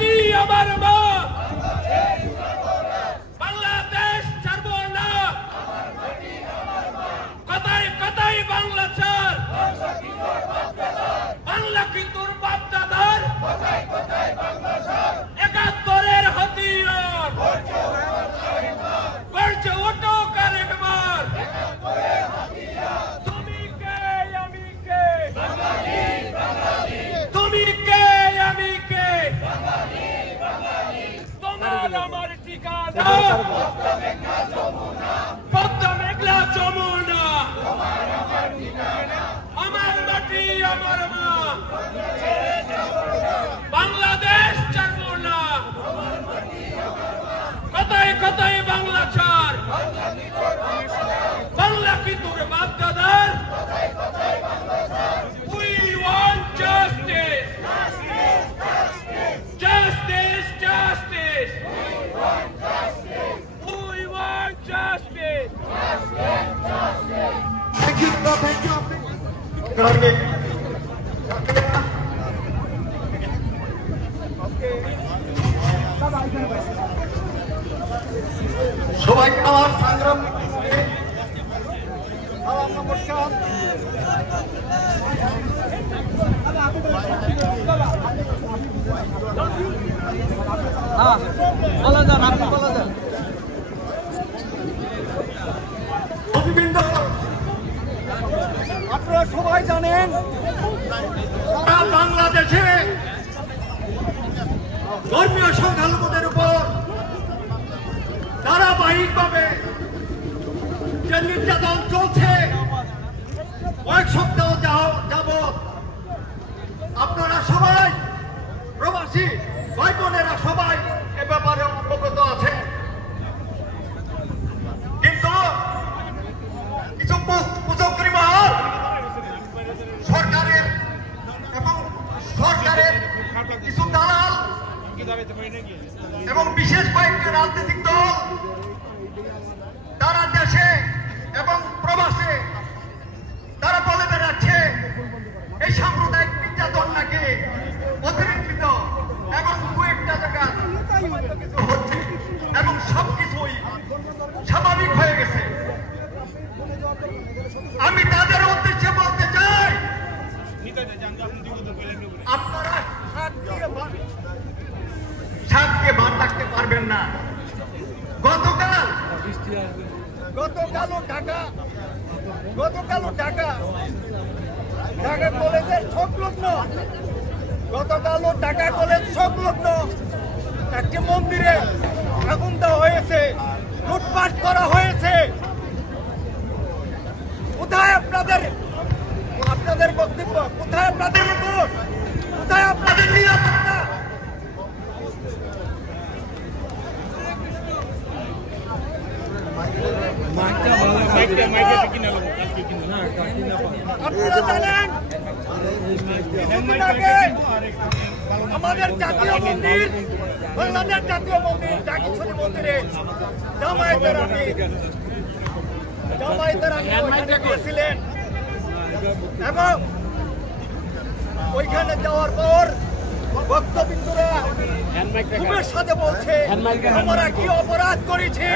মাটি আমার মা, বাংলাদেশ ছাড়বো না, কথায় কথায় বাংলা ছাড়, বাংলা কি তোর বাপ দাদার, ৭১-এর হাতিয়ার, গর্জে ওঠো কারেকবার, তুমি কে আমি কে, তুমি কে আমি কে, তোমার আমার ঠিকানা পদ্মা মেঘলা যমুনা, আমার মাটি আমার মা, বাংলাদেশ ছাড়বো না, কথায় কথায় বাংলা ছাড়, বাংলা কি তোর বাপ দাদার, we want justice, justice, justice, we want justice. Thank you, thank you. সবাইকে আমার সংগ্রাম সালাম নমস্কার। অভিবৃন্দ, আপনারা সবাই জানেন সারা বাংলাদেশে ধর্মীয় সংখ্যালঘুদের উপর ধারাবাহিকভাবে যে নির্যাতন চলছে, কয়েক সপ্তাহ যাবৎ আপনারা সবাই, প্রবাসী ভাই বোনেরা সবাই এ ব্যাপারে অবগত আছে। কিন্তু কিছু পুজোকরি মহল সরকারের এবং সরকারের কিছু দালাল এবং বিশেষ কয়েকটি রাজনৈতিক দল তারা দেশে এবং প্রবাসে তারা বলে বেড়াচ্ছে এই সাম্প্রদায়িক নির্যাতন নাকি অতিরিক্ত এবং দু একটা জায়গা হচ্ছে এবং সবকিছুই স্বাভাবিক হয়ে গেছে। আমি তাদের উদ্দেশ্যে বলতে চাই, আপনারা সাতকে বাদ রাখতে পারবেন না। গতকালও ঢাকা কলেজের সংলগ্ন ঢাকা কলেজ সংলগ্ন একটি মন্দিরে আগুন দেওয়া হয়েছে, লুটপাট করা হয়েছে। কোথায় আপনাদের বক্তব্য, কোথায় আপনাদের মুখোশ, কোথায় আপনাদের নিরাপত্তা? আপনারা জানেন কিছুদিন আগে আমাদের জাতীয় মন্দির, বাংলাদেশ জাতীয় মন্দির ডাকিছড়ি মন্দিরে জামায়াতের আমির গিয়েছিলেন এবং ওইখানে যাওয়ার পর ভক্তবৃন্দরা খুবের সাথে বলছে আমরা কি অপরাধ করেছি।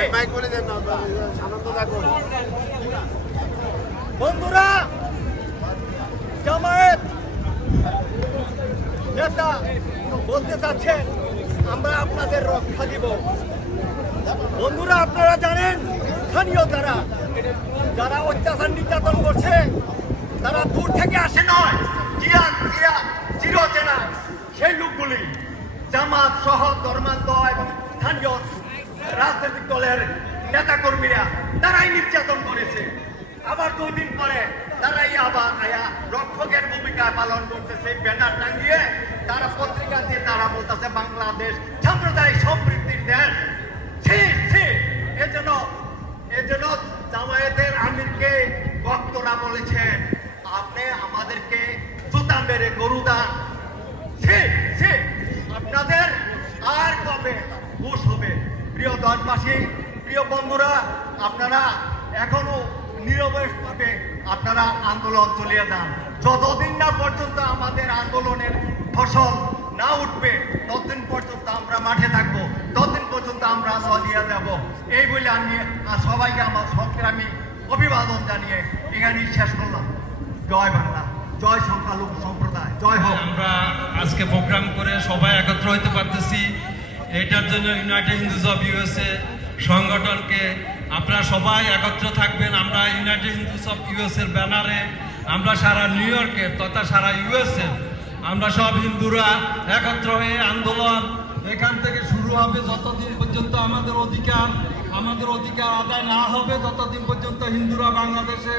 বন্ধুরা, জামায়াত নেতা বলতে চাচ্ছেন আমরা আপনাদের রক্ষা দিব। বন্ধুরা, আপনারা জানেন স্থানীয় যারা অত্যাচার নির্যাতন করছে তারা দূর থেকে আসে নয়, চিরচেনা সেই লোকগুলি জামাত সহ ধর্মান্ধ এবং স্থানীয় রাজনৈতিক দলের নেতাকর্মীরা তারাই নির্যাতন করেছে। আবার 2 দিন পরে তারাই আবার রক্ষকের ভূমিকা পালন করতেছে, ব্যানার টাঙ্গিয়ে তারা পত্রিকা দিয়ে তারা বলতেছে বাংলাদেশ সাম্প্রদায়িক সম্প্রীতির দেশ। এজন্য জামায়াতের আমিরকে বক্তরা বলেছেন আপনি আমাদেরকে জুতা মেরে গরু দান। আপনাদের আর কবে হুঁশ হবে? প্রিয় দেশবাসী, প্রিয় বন্ধুরা, আপনারা এখনো নীরবে আপনারা আন্দোলন চালিয়ে যান। যতদিন না পর্যন্ত আমাদের আন্দোলনের ফসল না উঠবে ততদিন পর্যন্ত জানিয়ে সবাইকে আমার সংগ্রামী অভিবাদন জানিয়ে এখানেই শেষ করলাম। জয় বাংলা, জয় সংখ্যালঘু সম্প্রদায়, জয় হোক। আমরা আজকে প্রোগ্রাম করে সবাই একত্র হতে পারতেছি, এটার জন্য ইউনাইটেড হিন্দুজ অফ ইউএসএ সংগঠনকে আপনারা সবাই একত্র থাকবেন। আমরা ইউনাইটেড হিন্দুজ অফ ইউএসএর ব্যানারে আমরা সারা নিউ ইয়র্কের তথা সারা ইউএসএ আমরা সব হিন্দুরা একত্র হয়ে আন্দোলন এখান থেকে শুরু হবে। যতদিন পর্যন্ত আমাদের অধিকার আদায় না হবে, ততদিন পর্যন্ত হিন্দুরা বাংলাদেশে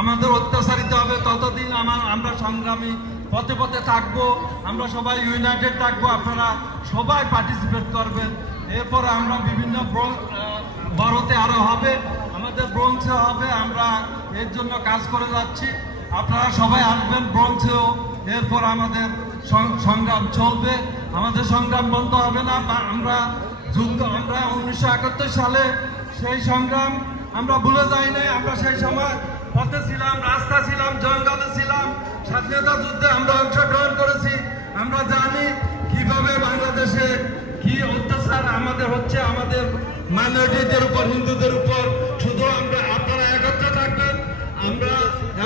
আমাদের অত্যাচারিত হবে, ততদিন আমরা সংগ্রামী পথে পথে থাকবো। আমরা সবাই ইউনাইটেড থাকবো, আপনারা সবাই পার্টিসিপেট করবেন। এরপরে আমরা বিভিন্ন বড়তে আরো হবে, আমাদের ব্রঞ্চে হবে, আমরা এর জন্য কাজ করে যাচ্ছি। আপনারা সবাই আসবেন ব্রঞ্চেও। এরপর আমাদের সংগ্রাম চলবে, আমাদের সংগ্রাম বন্ধ হবে না। আমরা 1971 সালে সেই সংগ্রাম আমরা ভুলে যাই নাই। আমরা সেই সময় পথে ছিলাম, রাস্তা ছিলাম, জঙ্গলে ছিলাম, স্বাধীনতা যুদ্ধে আমরা অংশগ্রহণ করেছি। আমরা জানি কিভাবে বাংলাদেশে কি অত্যাচার আমাদের হচ্ছে, আমাদের মাইনরিটিদের উপর, হিন্দুদের উপর। শুধু আপনারা একত্র থাকবেন, আমরা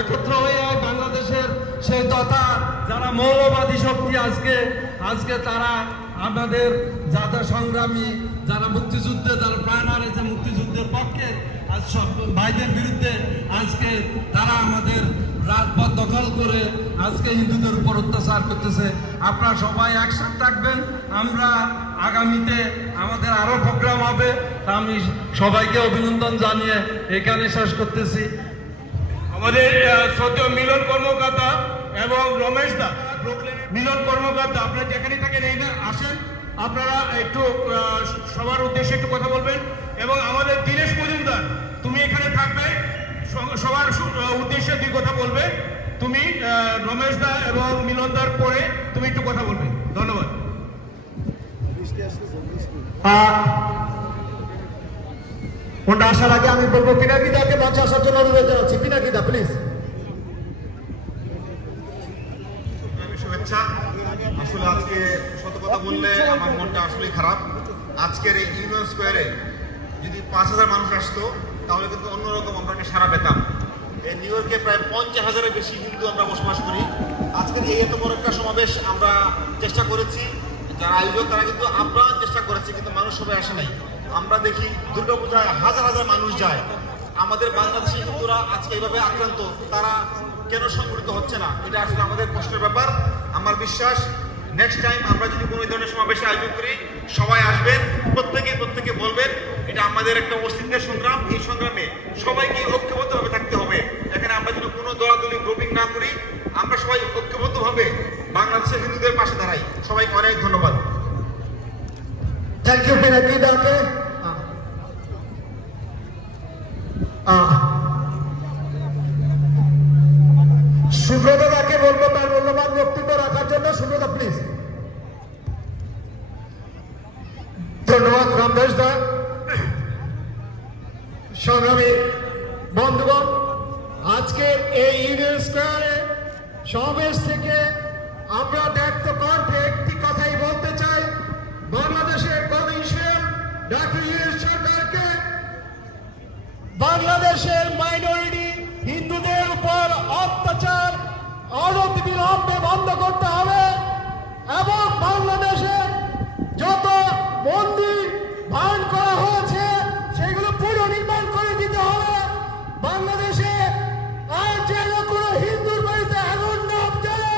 একত্র হয়ে বাংলাদেশের সেই তথা যারা মৌলবাদী শক্তি আজকে তারা আমাদের যাদের সংগ্রামী, যারা মুক্তিযুদ্ধে যারা প্রাণ হারিয়েছে মুক্তিযুদ্ধের পক্ষে, আজ সব ভাইদের বিরুদ্ধে আজকে তারা আমাদের রাজপথ দখল করে আজকে হিন্দুদের উপর অত্যাচার করতেছে। আপনারা সবাই একসাথে থাকবেন। আমরা আগামীতে আমাদের আরো প্রোগ্রাম হবে। আমি সবাইকে অভিনন্দন জানিয়ে এখানে শেষ করতেছি। আমাদের শ্রদ্ধেয় মিলন কর্মকর্তা এবং রমেশ দা, মিলন কর্মকর্তা, আপনারা যেখানে থাকেন এই আসেন, আপনারা একটু সবার উদ্দেশ্যে একটু কথা বলবেন। এবং আমাদের দীনেশ মজুমদার, তুমি এখানে থাকবে, সবার উদ্দেশ্যে দুই কথা বলবে। তুমি রমেশ দা এবং মিলন দার পরে তুমি একটু কথা বলবে। ধন্যবাদ। ওটা আসার আগে আমি বলবো পিনাকিদাকে মঞ্চে আসার জন্য অনুরোধ জানাচ্ছি। পিনাকিদা প্লিজ। শুভেচ্ছা। আসলে আজকে সত্য কথা বললে আমার মনটা আসলে খারাপ। আজকের এই ইউনিয়ন স্কোয়ারে যদি 5000 মানুষ আসতো তাহলে কিন্তু অন্যরকম আমরা একটা সারা পেতাম। এই নিউ ইয়র্কে প্রায় 50,000-এর বেশি হিন্দু আমরা বসবাস করি। আজকের এই এত বড় একটা সমাবেশ আমরা চেষ্টা করেছি, যারা আয়োজক তারা কিন্তু আপ্রাণ চেষ্টা করেছে, কিন্তু মানুষ সবাই আসে নাই। আমরা দেখি দুর্গাপূজায় হাজার হাজার মানুষ যায়। আমাদের বাংলাদেশি হিন্দুরা আজকে এইভাবে আক্রান্ত, তারা কেন সংগঠিত হচ্ছে না? এটা আসলে আমাদের প্রশ্নের ব্যাপার। আমার বিশ্বাস নেক্সট টাইম আমরা যদি কোনো ধরনের সমাবেশে আয়োজন করি, সবাই আসবেন, প্রত্যেকে বলবেন এটা আমাদের একটা অস্তিত্বের সংগ্রাম। এই সংগ্রামে সবাইকে ঐক্যবদ্ধভাবে থাকতে হবে। এখানে আমরা যদি কোনো দলাদলি গ্রুপিং না করি, আমরা সবাই ঐক্যবদ্ধভাবে বাংলাদেশের হিন্দুদের পাশে দাঁড়াই। সবাইকে অনেক ধন্যবাদ। Thank you পিনাকিদাকে। সুব্রতদাকে বলবো তার মূল্যবান বক্তব্য রাখার জন্য। সুব্রতা প্লিজ। ধন্যবাদ রামদাস দা। সংগ্রামী বন্ধুগণ, আজকের এই ইউনিয়ন স্কোয়ারে সমাবেশ থেকে আমরা ব্যক্ত কণ্ঠে একটি কথাই বলতে চাই। বাংলাদেশের কমিশন ডক্টর ইউনূস সরকারকে বাংলাদেশের মাইনরিটি হিন্দুদের উপর অত্যাচার অনতিবিলম্বে বন্ধ করতে হবে এবং বাংলাদেশে যত মন্দির ভাঙ করা হয়েছে সেগুলো পুনর্নির্মাণ করে দিতে হবে। বাংলাদেশে আর যেন কোনো হিন্দুর বাড়িতে আগুন না জ্বলে,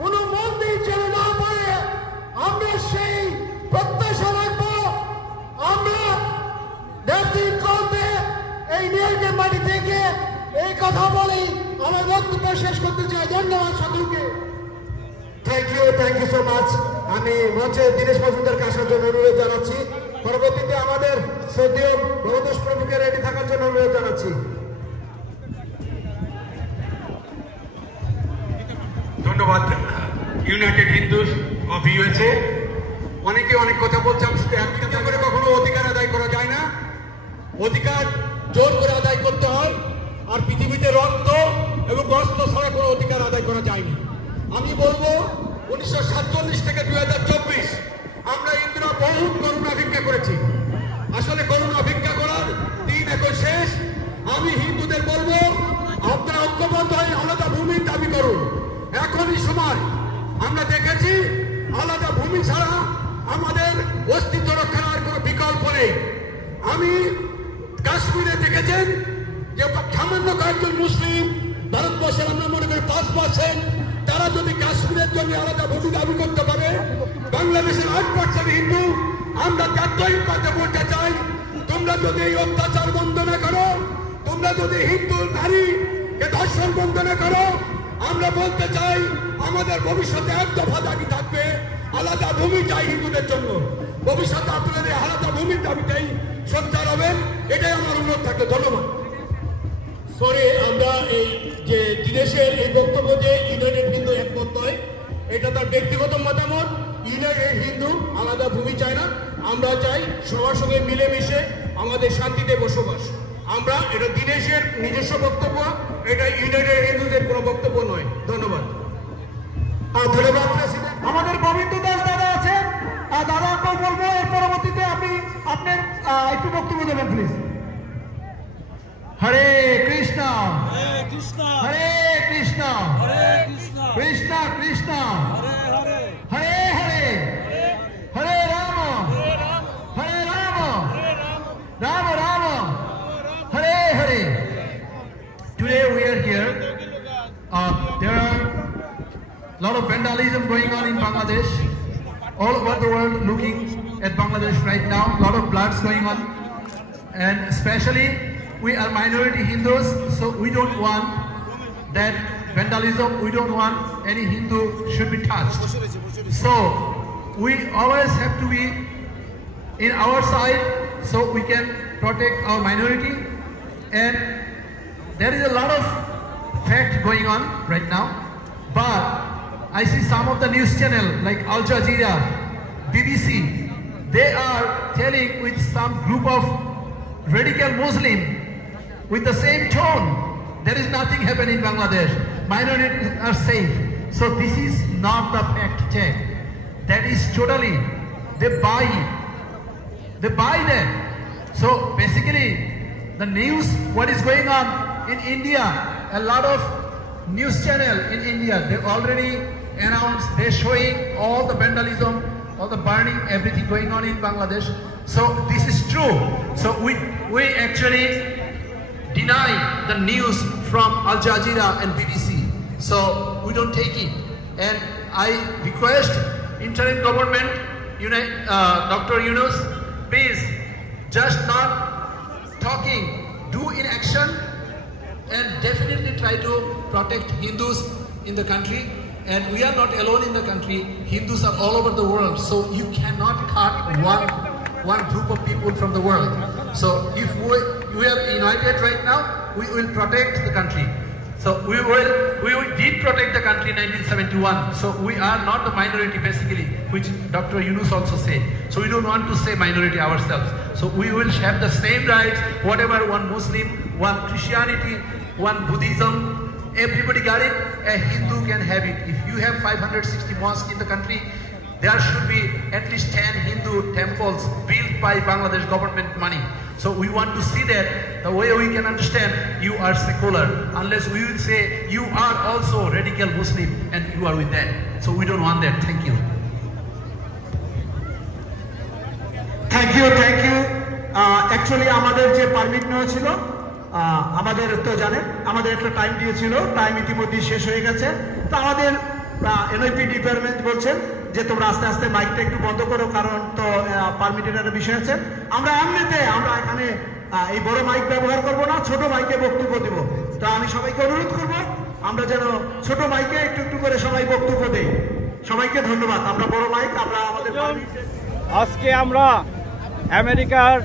কোনো মন্দির যেন না পড়ে, আমরা সেই প্রত্যাশা রাখবো। আমরা নেতৃত্বে এই নিয়োগের মাটি থেকে এই কথা বলেই আমার বক্তব্য শেষ করতে চাই। ধন্যবাদ সকলকে। Thank you so much. আমি মঞ্চে দীনেশ মজুমদারকে আসার জন্য অনুরোধ জানাচ্ছি। পরবর্তীতে আমাদের শ্রদ্ধেয় ভবতোষ প্রভুকে রেডি থাকার জন্য অনুরোধ জানাচ্ছি। ধন্যবাদ ইউনাইটেড হিন্দুজ অফ ইউএসএ। অনেকে অনেক কথা বলছে, শুধু একটা করে কখনো অধিকার আদায় করা যায় না। অধিকার জোর করে আদায় করতে হয়। আর পৃথিবীতে রক্ত এবং বস্ত্র ছাড়া কোনো অধিকার আদায় করা যায়নি। আমি বলবো 1947 থেকে 2024 আমরা হিন্দুরা বহু করুণা ভিক্ষা করেছি। আসলে করুণা ভিক্ষা করার আমি হিন্দুদের বলবো আপনারা ঐক্যবদ্ধ হয়ে আলাদা ভূমির দাবি করুন। এখনই সময়। আমরা দেখেছি আলাদা ভূমি ছাড়া আমাদের অস্তিত্ব রক্ষার আর কোনো বিকল্প নেই। আমি কাশ্মীরে দেখেছেন যে সামান্য কয়েকজন মুসলিম, ভারতবর্ষের আমরা মনে করি 5%, তারা যদি কাশ্মীরের জন্য আলাদা ভূমি দাবি করতে পারে, বাংলাদেশের 8% হিন্দু, আমরা তাই কথা বলতে চাই, তোমরা যদি এই অত্যাচার বন্ধ না করো, তোমরা যদি হিন্দু নারীকে ধর্ষণ বন্ধ না করো, আমরা বলতে চাই আমাদের ভবিষ্যতে এক দফা দাবি থাকবে, আলাদা ভূমি চাই হিন্দুদের জন্য। ভবিষ্যতে আপনাদের আলাদা ভূমির দাবিটাই সোচ্চার হবেন, এটাই আমার অনুরোধ থাকবে। ধন্যবাদ। সরি, আমরা এই যে দিনেশের এই বক্তব্য যে ইউনাইটেড হিন্দু একমত নয়, এটা তার ব্যক্তিগত মতামত। ইউনাইটেড হিন্দু আলাদা ভূমি চায় না, আমরা চাই সবার সঙ্গে মিলেমিশে আমাদের শান্তিতে বসবাস। আমরা এটা দিনেশের নিজস্ব বক্তব্য, এটা ইউনাইটেড হিন্দুদের কোনো বক্তব্য নয়। ধন্যবাদ। ধন্যবাদ প্রেসিডেন্ট। আমাদের গোবিন্দ দাস দাদা আছেন, দাদাকেও বলবো এর পরবর্তীতে আপনি আপনার একটু বক্তব্য দেবেন please. Hare Krishna Hare Krishna Krishna Krishna Hare Hare Hare Ram Hare Ram Ram Ram Hare Hare. Today we are here. There are a lot of vandalism going on in Bangladesh. All over the world looking at Bangladesh right now. A lot of bloods going on, and especially we are minority Hindus, so we don't want that vandalism. We don't want any Hindu should be touched. So we always have to be in our side so we can protect our minority. And there is a lot of fact going on right now, but I see some of the news channel like Al Jazeera, BBC, they are telling with some group of radical Muslim with the same tone, there is nothing happening in Bangladesh, minorities are safe. So this is not the fact check. That is totally, they buy that. So basically the news, what is going on in India, a lot of news channel in India, they already announced, they're showing all the vandalism, all the burning, everything going on in Bangladesh. So this is true. So we actually deny the news from Al Jazeera and BBC. So we don't take it. And I request interim government, Dr. Yunus, please just not talking, do in action, and definitely try to protect Hindus in the country. And we are not alone in the country. Hindus are all over the world. So you cannot cut one group of people from the world. So if we are united right now, we will protect the country. So we did protect the country in 1971. So we are not the minority basically, which Dr. Yunus also said. So we don't want to say minority ourselves. So we will have the same rights, whatever one Muslim, one Christianity, one Buddhism, everybody got it. A Hindu can have it. If you have 560 mosques in the country, there should be at least 10 Hindu temples built by Bangladesh government money. So we want to see that the way we can understand you are secular, unless we will say you are also radical Muslim and you are with that. So we don't want that. Thank you. Thank you. Actually আমাদের যে permit নেওয়া ছিল, আমাদের তো জানেন আমাদের একটা time দিয়েছিল, টাইম ইতিমধ্যে শেষ হয়ে গেছে। তো আমাদের এনআইপি ডিপার্টমেন্ট বলছেন যে তোমরা আস্তে আস্তে মাইকটা একটু বন্ধ করো, কারণ তো পারমিটের একটা বিষয় আছে। আমরা এখানে এই বড় মাইক ব্যবহার করব না, ছোট মাইকে বক্তব্য দেব। তো আমি সবাইকে অনুরোধ করব আমরা যেন ছোট মাইকে একটু একটু করে সবাই বক্তব্য দেই। সবাইকে ধন্যবাদ। আমরা বড় মাইক আমরা আমাদের আজকে আমরা আমেরিকার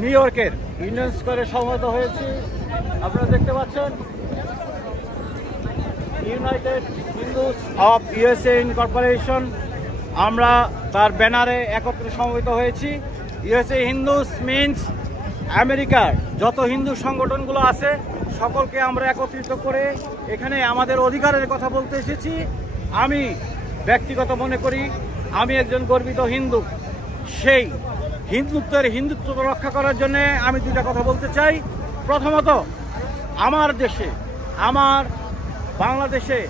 নিউ ইয়র্কের ইউনিয়ন স্কোয়ারে সমবেত হয়েছি। আপনারা দেখতে পাচ্ছেন United Hindus of USA incorporation, আমরা তার ব্যানারে একত্রে সমবেত হয়েছি। ইউএসএ হিন্দুস মিনস আমেরিকার যত হিন্দু সংগঠনগুলো আছে সকলকে আমরা একত্রিত করে এখানে আমাদের অধিকারের কথা বলতে এসেছি। আমি ব্যক্তিগত মনে করি আমি একজন গর্বিত হিন্দু, সেই হিন্দুত্ব রক্ষা করার জন্য আমি দুটা কথা বলতে চাই। প্রথমত, আমার দেশে, আমার বাংলাদেশে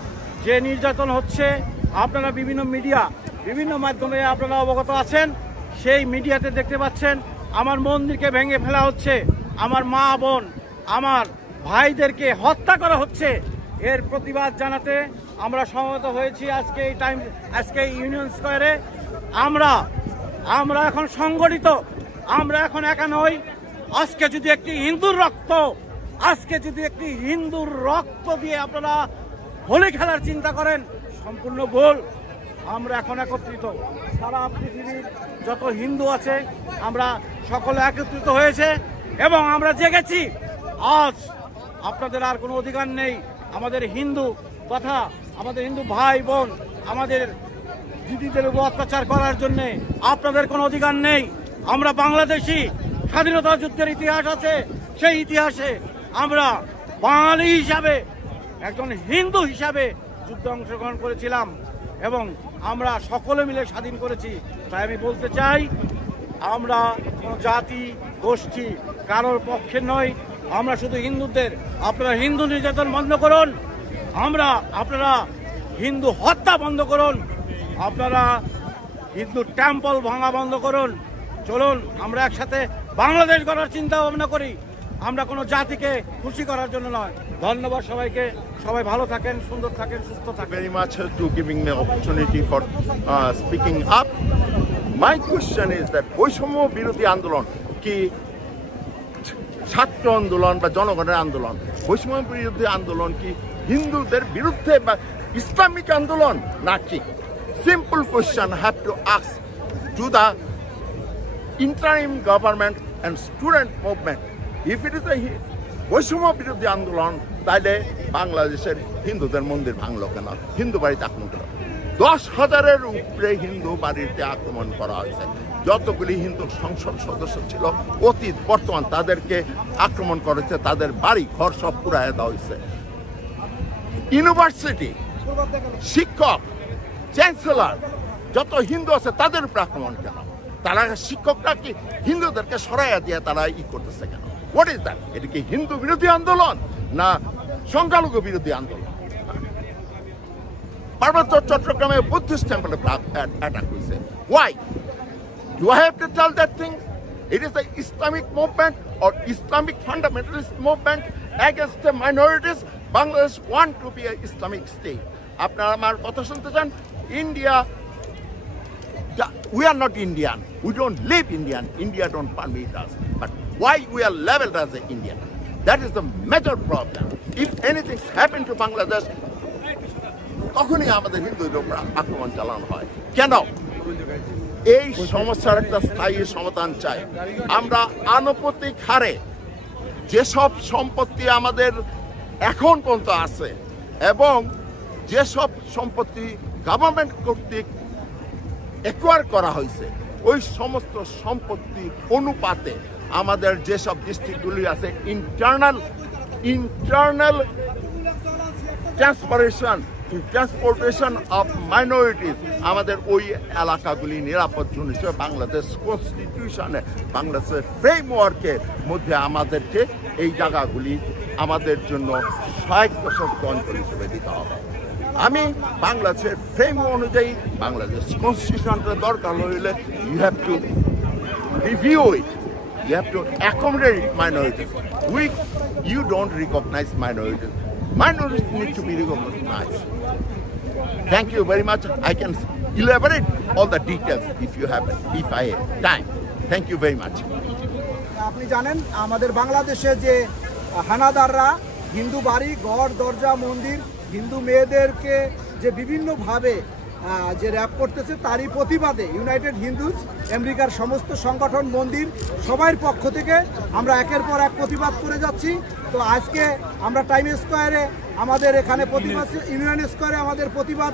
যে নির্যাতন হচ্ছে, আপনারা বিভিন্ন মিডিয়া, বিভিন্ন মাধ্যমে আপনারা অবগত আছেন। সেই মিডিয়াতে দেখতে পাচ্ছেন আমার মন্দিরকে ভেঙে ফেলা হচ্ছে, আমার মা বোন, আমার ভাইদেরকে হত্যা করা হচ্ছে। এর প্রতিবাদ জানাতে আমরা সমবেত হয়েছি আজকে ইউনিয়ন স্কোয়ারে। আমরা এখন সংগঠিত, আমরা এখন একা নই। আজকে যদি একটি হিন্দুর রক্ত দিয়ে আপনারা হোলি খেলার চিন্তা করেন, সম্পূর্ণ ভুল। আমরা এখন একত্রিত, সারা পৃথিবীর যত হিন্দু আছে আমরা সকলে একত্রিত হয়েছে এবং আমরা জেগেছি। আজ আপনাদের আর কোনো অধিকার নেই আমাদের হিন্দু কথা, আমাদের হিন্দু ভাই বোন, আমাদের দিদিদের উপর অত্যাচার করার জন্য আপনাদের কোনো অধিকার নেই। আমরা বাংলাদেশি, স্বাধীনতা যুদ্ধের ইতিহাস আছে, সেই ইতিহাসে আমরা বাঙালি হিসাবে, একজন হিন্দু হিসাবে যুদ্ধে অংশগ্রহণ করেছিলাম এবং আমরা সকলে মিলে স্বাধীন করেছি। তাই আমি বলতে চাই, আমরা কোনো জাতি গোষ্ঠী কারোর পক্ষে নই, আমরা শুধু হিন্দুদের। আপনারা হিন্দু নির্যাতন বন্ধ করুন, আপনারা হিন্দু হত্যা বন্ধ করুন, আপনারা হিন্দু টেম্পল ভাঙা বন্ধ করুন। চলুন আমরা একসাথে বাংলাদেশ গড়ার চিন্তা ভাবনা করি, আমরা কোনো জাতিকে খুশি করার জন্য নয়। ধন্যবাদ সবাইকে, সবাই ভালো থাকেন, সুন্দর থাকেন, সুস্থ থাকেন। Very much to giving me opportunity for speaking up. My question is that বৈষম্য বিরোধী আন্দোলন কি ছাত্র আন্দোলন বা জনগণের আন্দোলন? বৈষম্য বিরোধী আন্দোলন কি হিন্দুদের বিরুদ্ধে বা ইসলামিক আন্দোলন নাকি? Simple question I have to ask to the interim government and student movement. If it is a বৈষম্য বিরোধী আন্দোলন, তাহলে বাংলাদেশের হিন্দুদের মন্দির ভাঙলো কেন, হিন্দু বাড়িতে আক্রমণ কেন? 10,000-এর উপরে হিন্দু বাড়িতে আক্রমণ করা হয়েছে। যতগুলি হিন্দু সংসদ সদস্য ছিল অতীত বর্তমান, তাদেরকে আক্রমণ করেছে, তাদের বাড়ি ঘর সব পুড়ায় দেওয়া হয়েছে। ইউনিভার্সিটি শিক্ষক, চ্যান্সেলর, যত হিন্দু আছে তাদের উপরে আক্রমণ কেন? তারা শিক্ষকরা কি হিন্দুদেরকে সরাইয়া দিয়ে তারা করতেছে কেন? What is that? এটা কি হিন্দু বিরোধী আন্দোলন না সংখ্যালঘু বিরোধী আন্দোলন? পার্বত্য চট্টগ্রামে বুদ্ধিস্ট টেম্পল অ্যাটাক হয়েছে। Why? Do I have to tell that thing? It is an Islamic movement or Islamic fundamentalist movement against the minorities. Bangladesh want to be an Islamic state. আপনারা আমার কথা শুনতে চান? India, we are not Indian. We don't live Indian. India don't permit us. But why we are labeled as an Indian? That is the major problem. If anything happened to Bangladesh, তখনই আমাদের হিন্দুদের উপর আক্রমণ চালানো হয় কেন? এই সমস্যার একটা স্থায়ী সমাধান চাই। আমরা আনুপাতিক হারে যেসব সম্পত্তি আমাদের এখন পর্যন্ত আছে এবং যেসব সম্পত্তি গভর্নমেন্ট কর্তৃক অ্যাকোয়ার করা হয়েছে, ওই সমস্ত সম্পত্তি অনুপাতে আমাদের যেসব ডিস্ট্রিক্টগুলি আছে, ইন্টারনাল ট্রান্সপোর্টেশন অফ মাইনরিটিস, আমাদের ওই এলাকাগুলি নিরাপদ জন্য হিসেবে বাংলাদেশ কনস্টিটিউশনে, বাংলাদেশের ফ্রেমওয়ার্কের মধ্যে আমাদেরকে এই জায়গাগুলি আমাদের জন্য স্বায়ত্তশাসিত অঞ্চল হিসেবে দিতে হবে। আমি বাংলাদেশের ফ্রেম অনুযায়ী বাংলাদেশ কনস্টিটিউশনটা দরকার হইলে you have to review it, you have to accommodate minorities. You don't recognize minorities. Minorities need to be recognized. Thank you very much. I can elaborate all the details if I have time. Thank you very much. আপনি জানেন আমাদের বাংলাদেশে যে হানাদাররা হিন্দু বাড়ি ঘর দরজা মন্দির হিন্দু মেয়েদেরকে যে বিভিন্নভাবে যে র্যাপ করতেছে, তারই প্রতিবাদে ইউনাইটেড হিন্দুজ আমেরিকার সমস্ত সংগঠন মন্দির সবার পক্ষ থেকে আমরা একের পর এক প্রতিবাদ করে যাচ্ছি। তো আজকে আমরা টাইম স্কোয়ারে আমাদের এখানে প্রতিবাদ, ইউনিয়ন স্কোয়ারে আমাদের প্রতিবাদ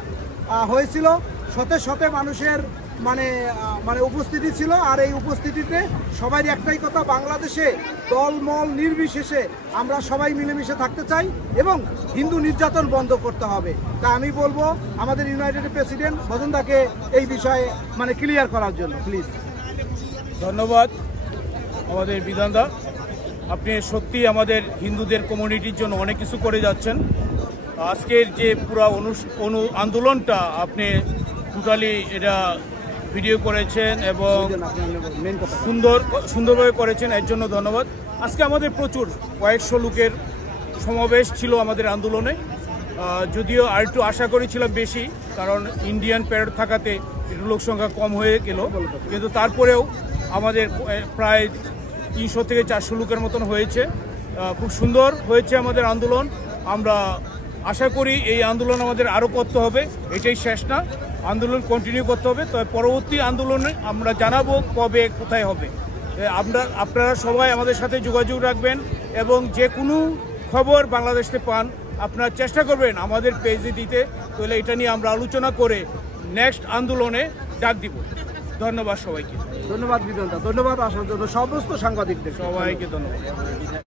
হয়েছিল, শতে শতে মানুষের মানে উপস্থিতি ছিল। আর এই উপস্থিতিতে সবারই একটাই কথা, বাংলাদেশে দলমল নির্বিশেষে আমরা সবাই মিলেমিশে থাকতে চাই এবং হিন্দু নির্যাতন বন্ধ করতে হবে। তা আমি বলবো আমাদের ইউনাইটেড প্রেসিডেন্ট ভজনদাকে এই বিষয়ে ক্লিয়ার করার জন্য প্লিজ। ধন্যবাদ আমাদের বিধানদা, আপনি সত্যি আমাদের হিন্দুদের কমিউনিটির জন্য অনেক কিছু করে যাচ্ছেন। আজকের যে পুরো আন্দোলনটা আপনি টোটালি এটা ভিডিও করেছেন এবং সুন্দরভাবে করেছেন, এর জন্য ধন্যবাদ। আজকে আমাদের প্রচুর কয়েকশো লোকের সমাবেশ ছিল আমাদের আন্দোলনে, যদিও আর একটু আশা করেছিলাম বেশি, কারণ ইন্ডিয়ান প্যারেড থাকাতে একটু লোক সংখ্যা কম হয়ে গেল, কিন্তু তারপরেও আমাদের প্রায় 300 থেকে 400 লোকের মতন হয়েছে। খুব সুন্দর হয়েছে আমাদের আন্দোলন। আমরা আশা করি এই আন্দোলন আমাদের আরও করতে হবে, এটাই শেষ না, আন্দোলন কন্টিনিউ করতে হবে। তবে পরবর্তী আন্দোলনে আমরা জানাবো কবে কোথায় হবে। আপনারা সবাই আমাদের সাথে যোগাযোগ রাখবেন এবং যে কোনো খবর বাংলাদেশে পান আপনারা চেষ্টা করবেন আমাদের পেজে দিতে, তাহলে এটা নিয়ে আমরা আলোচনা করে নেক্সট আন্দোলনে ডাক দিব। ধন্যবাদ সবাইকে। ধন্যবাদ বিধানদা, ধন্যবাদ আসার জন্য সমস্ত সাংবাদিকদের, সবাইকে ধন্যবাদ।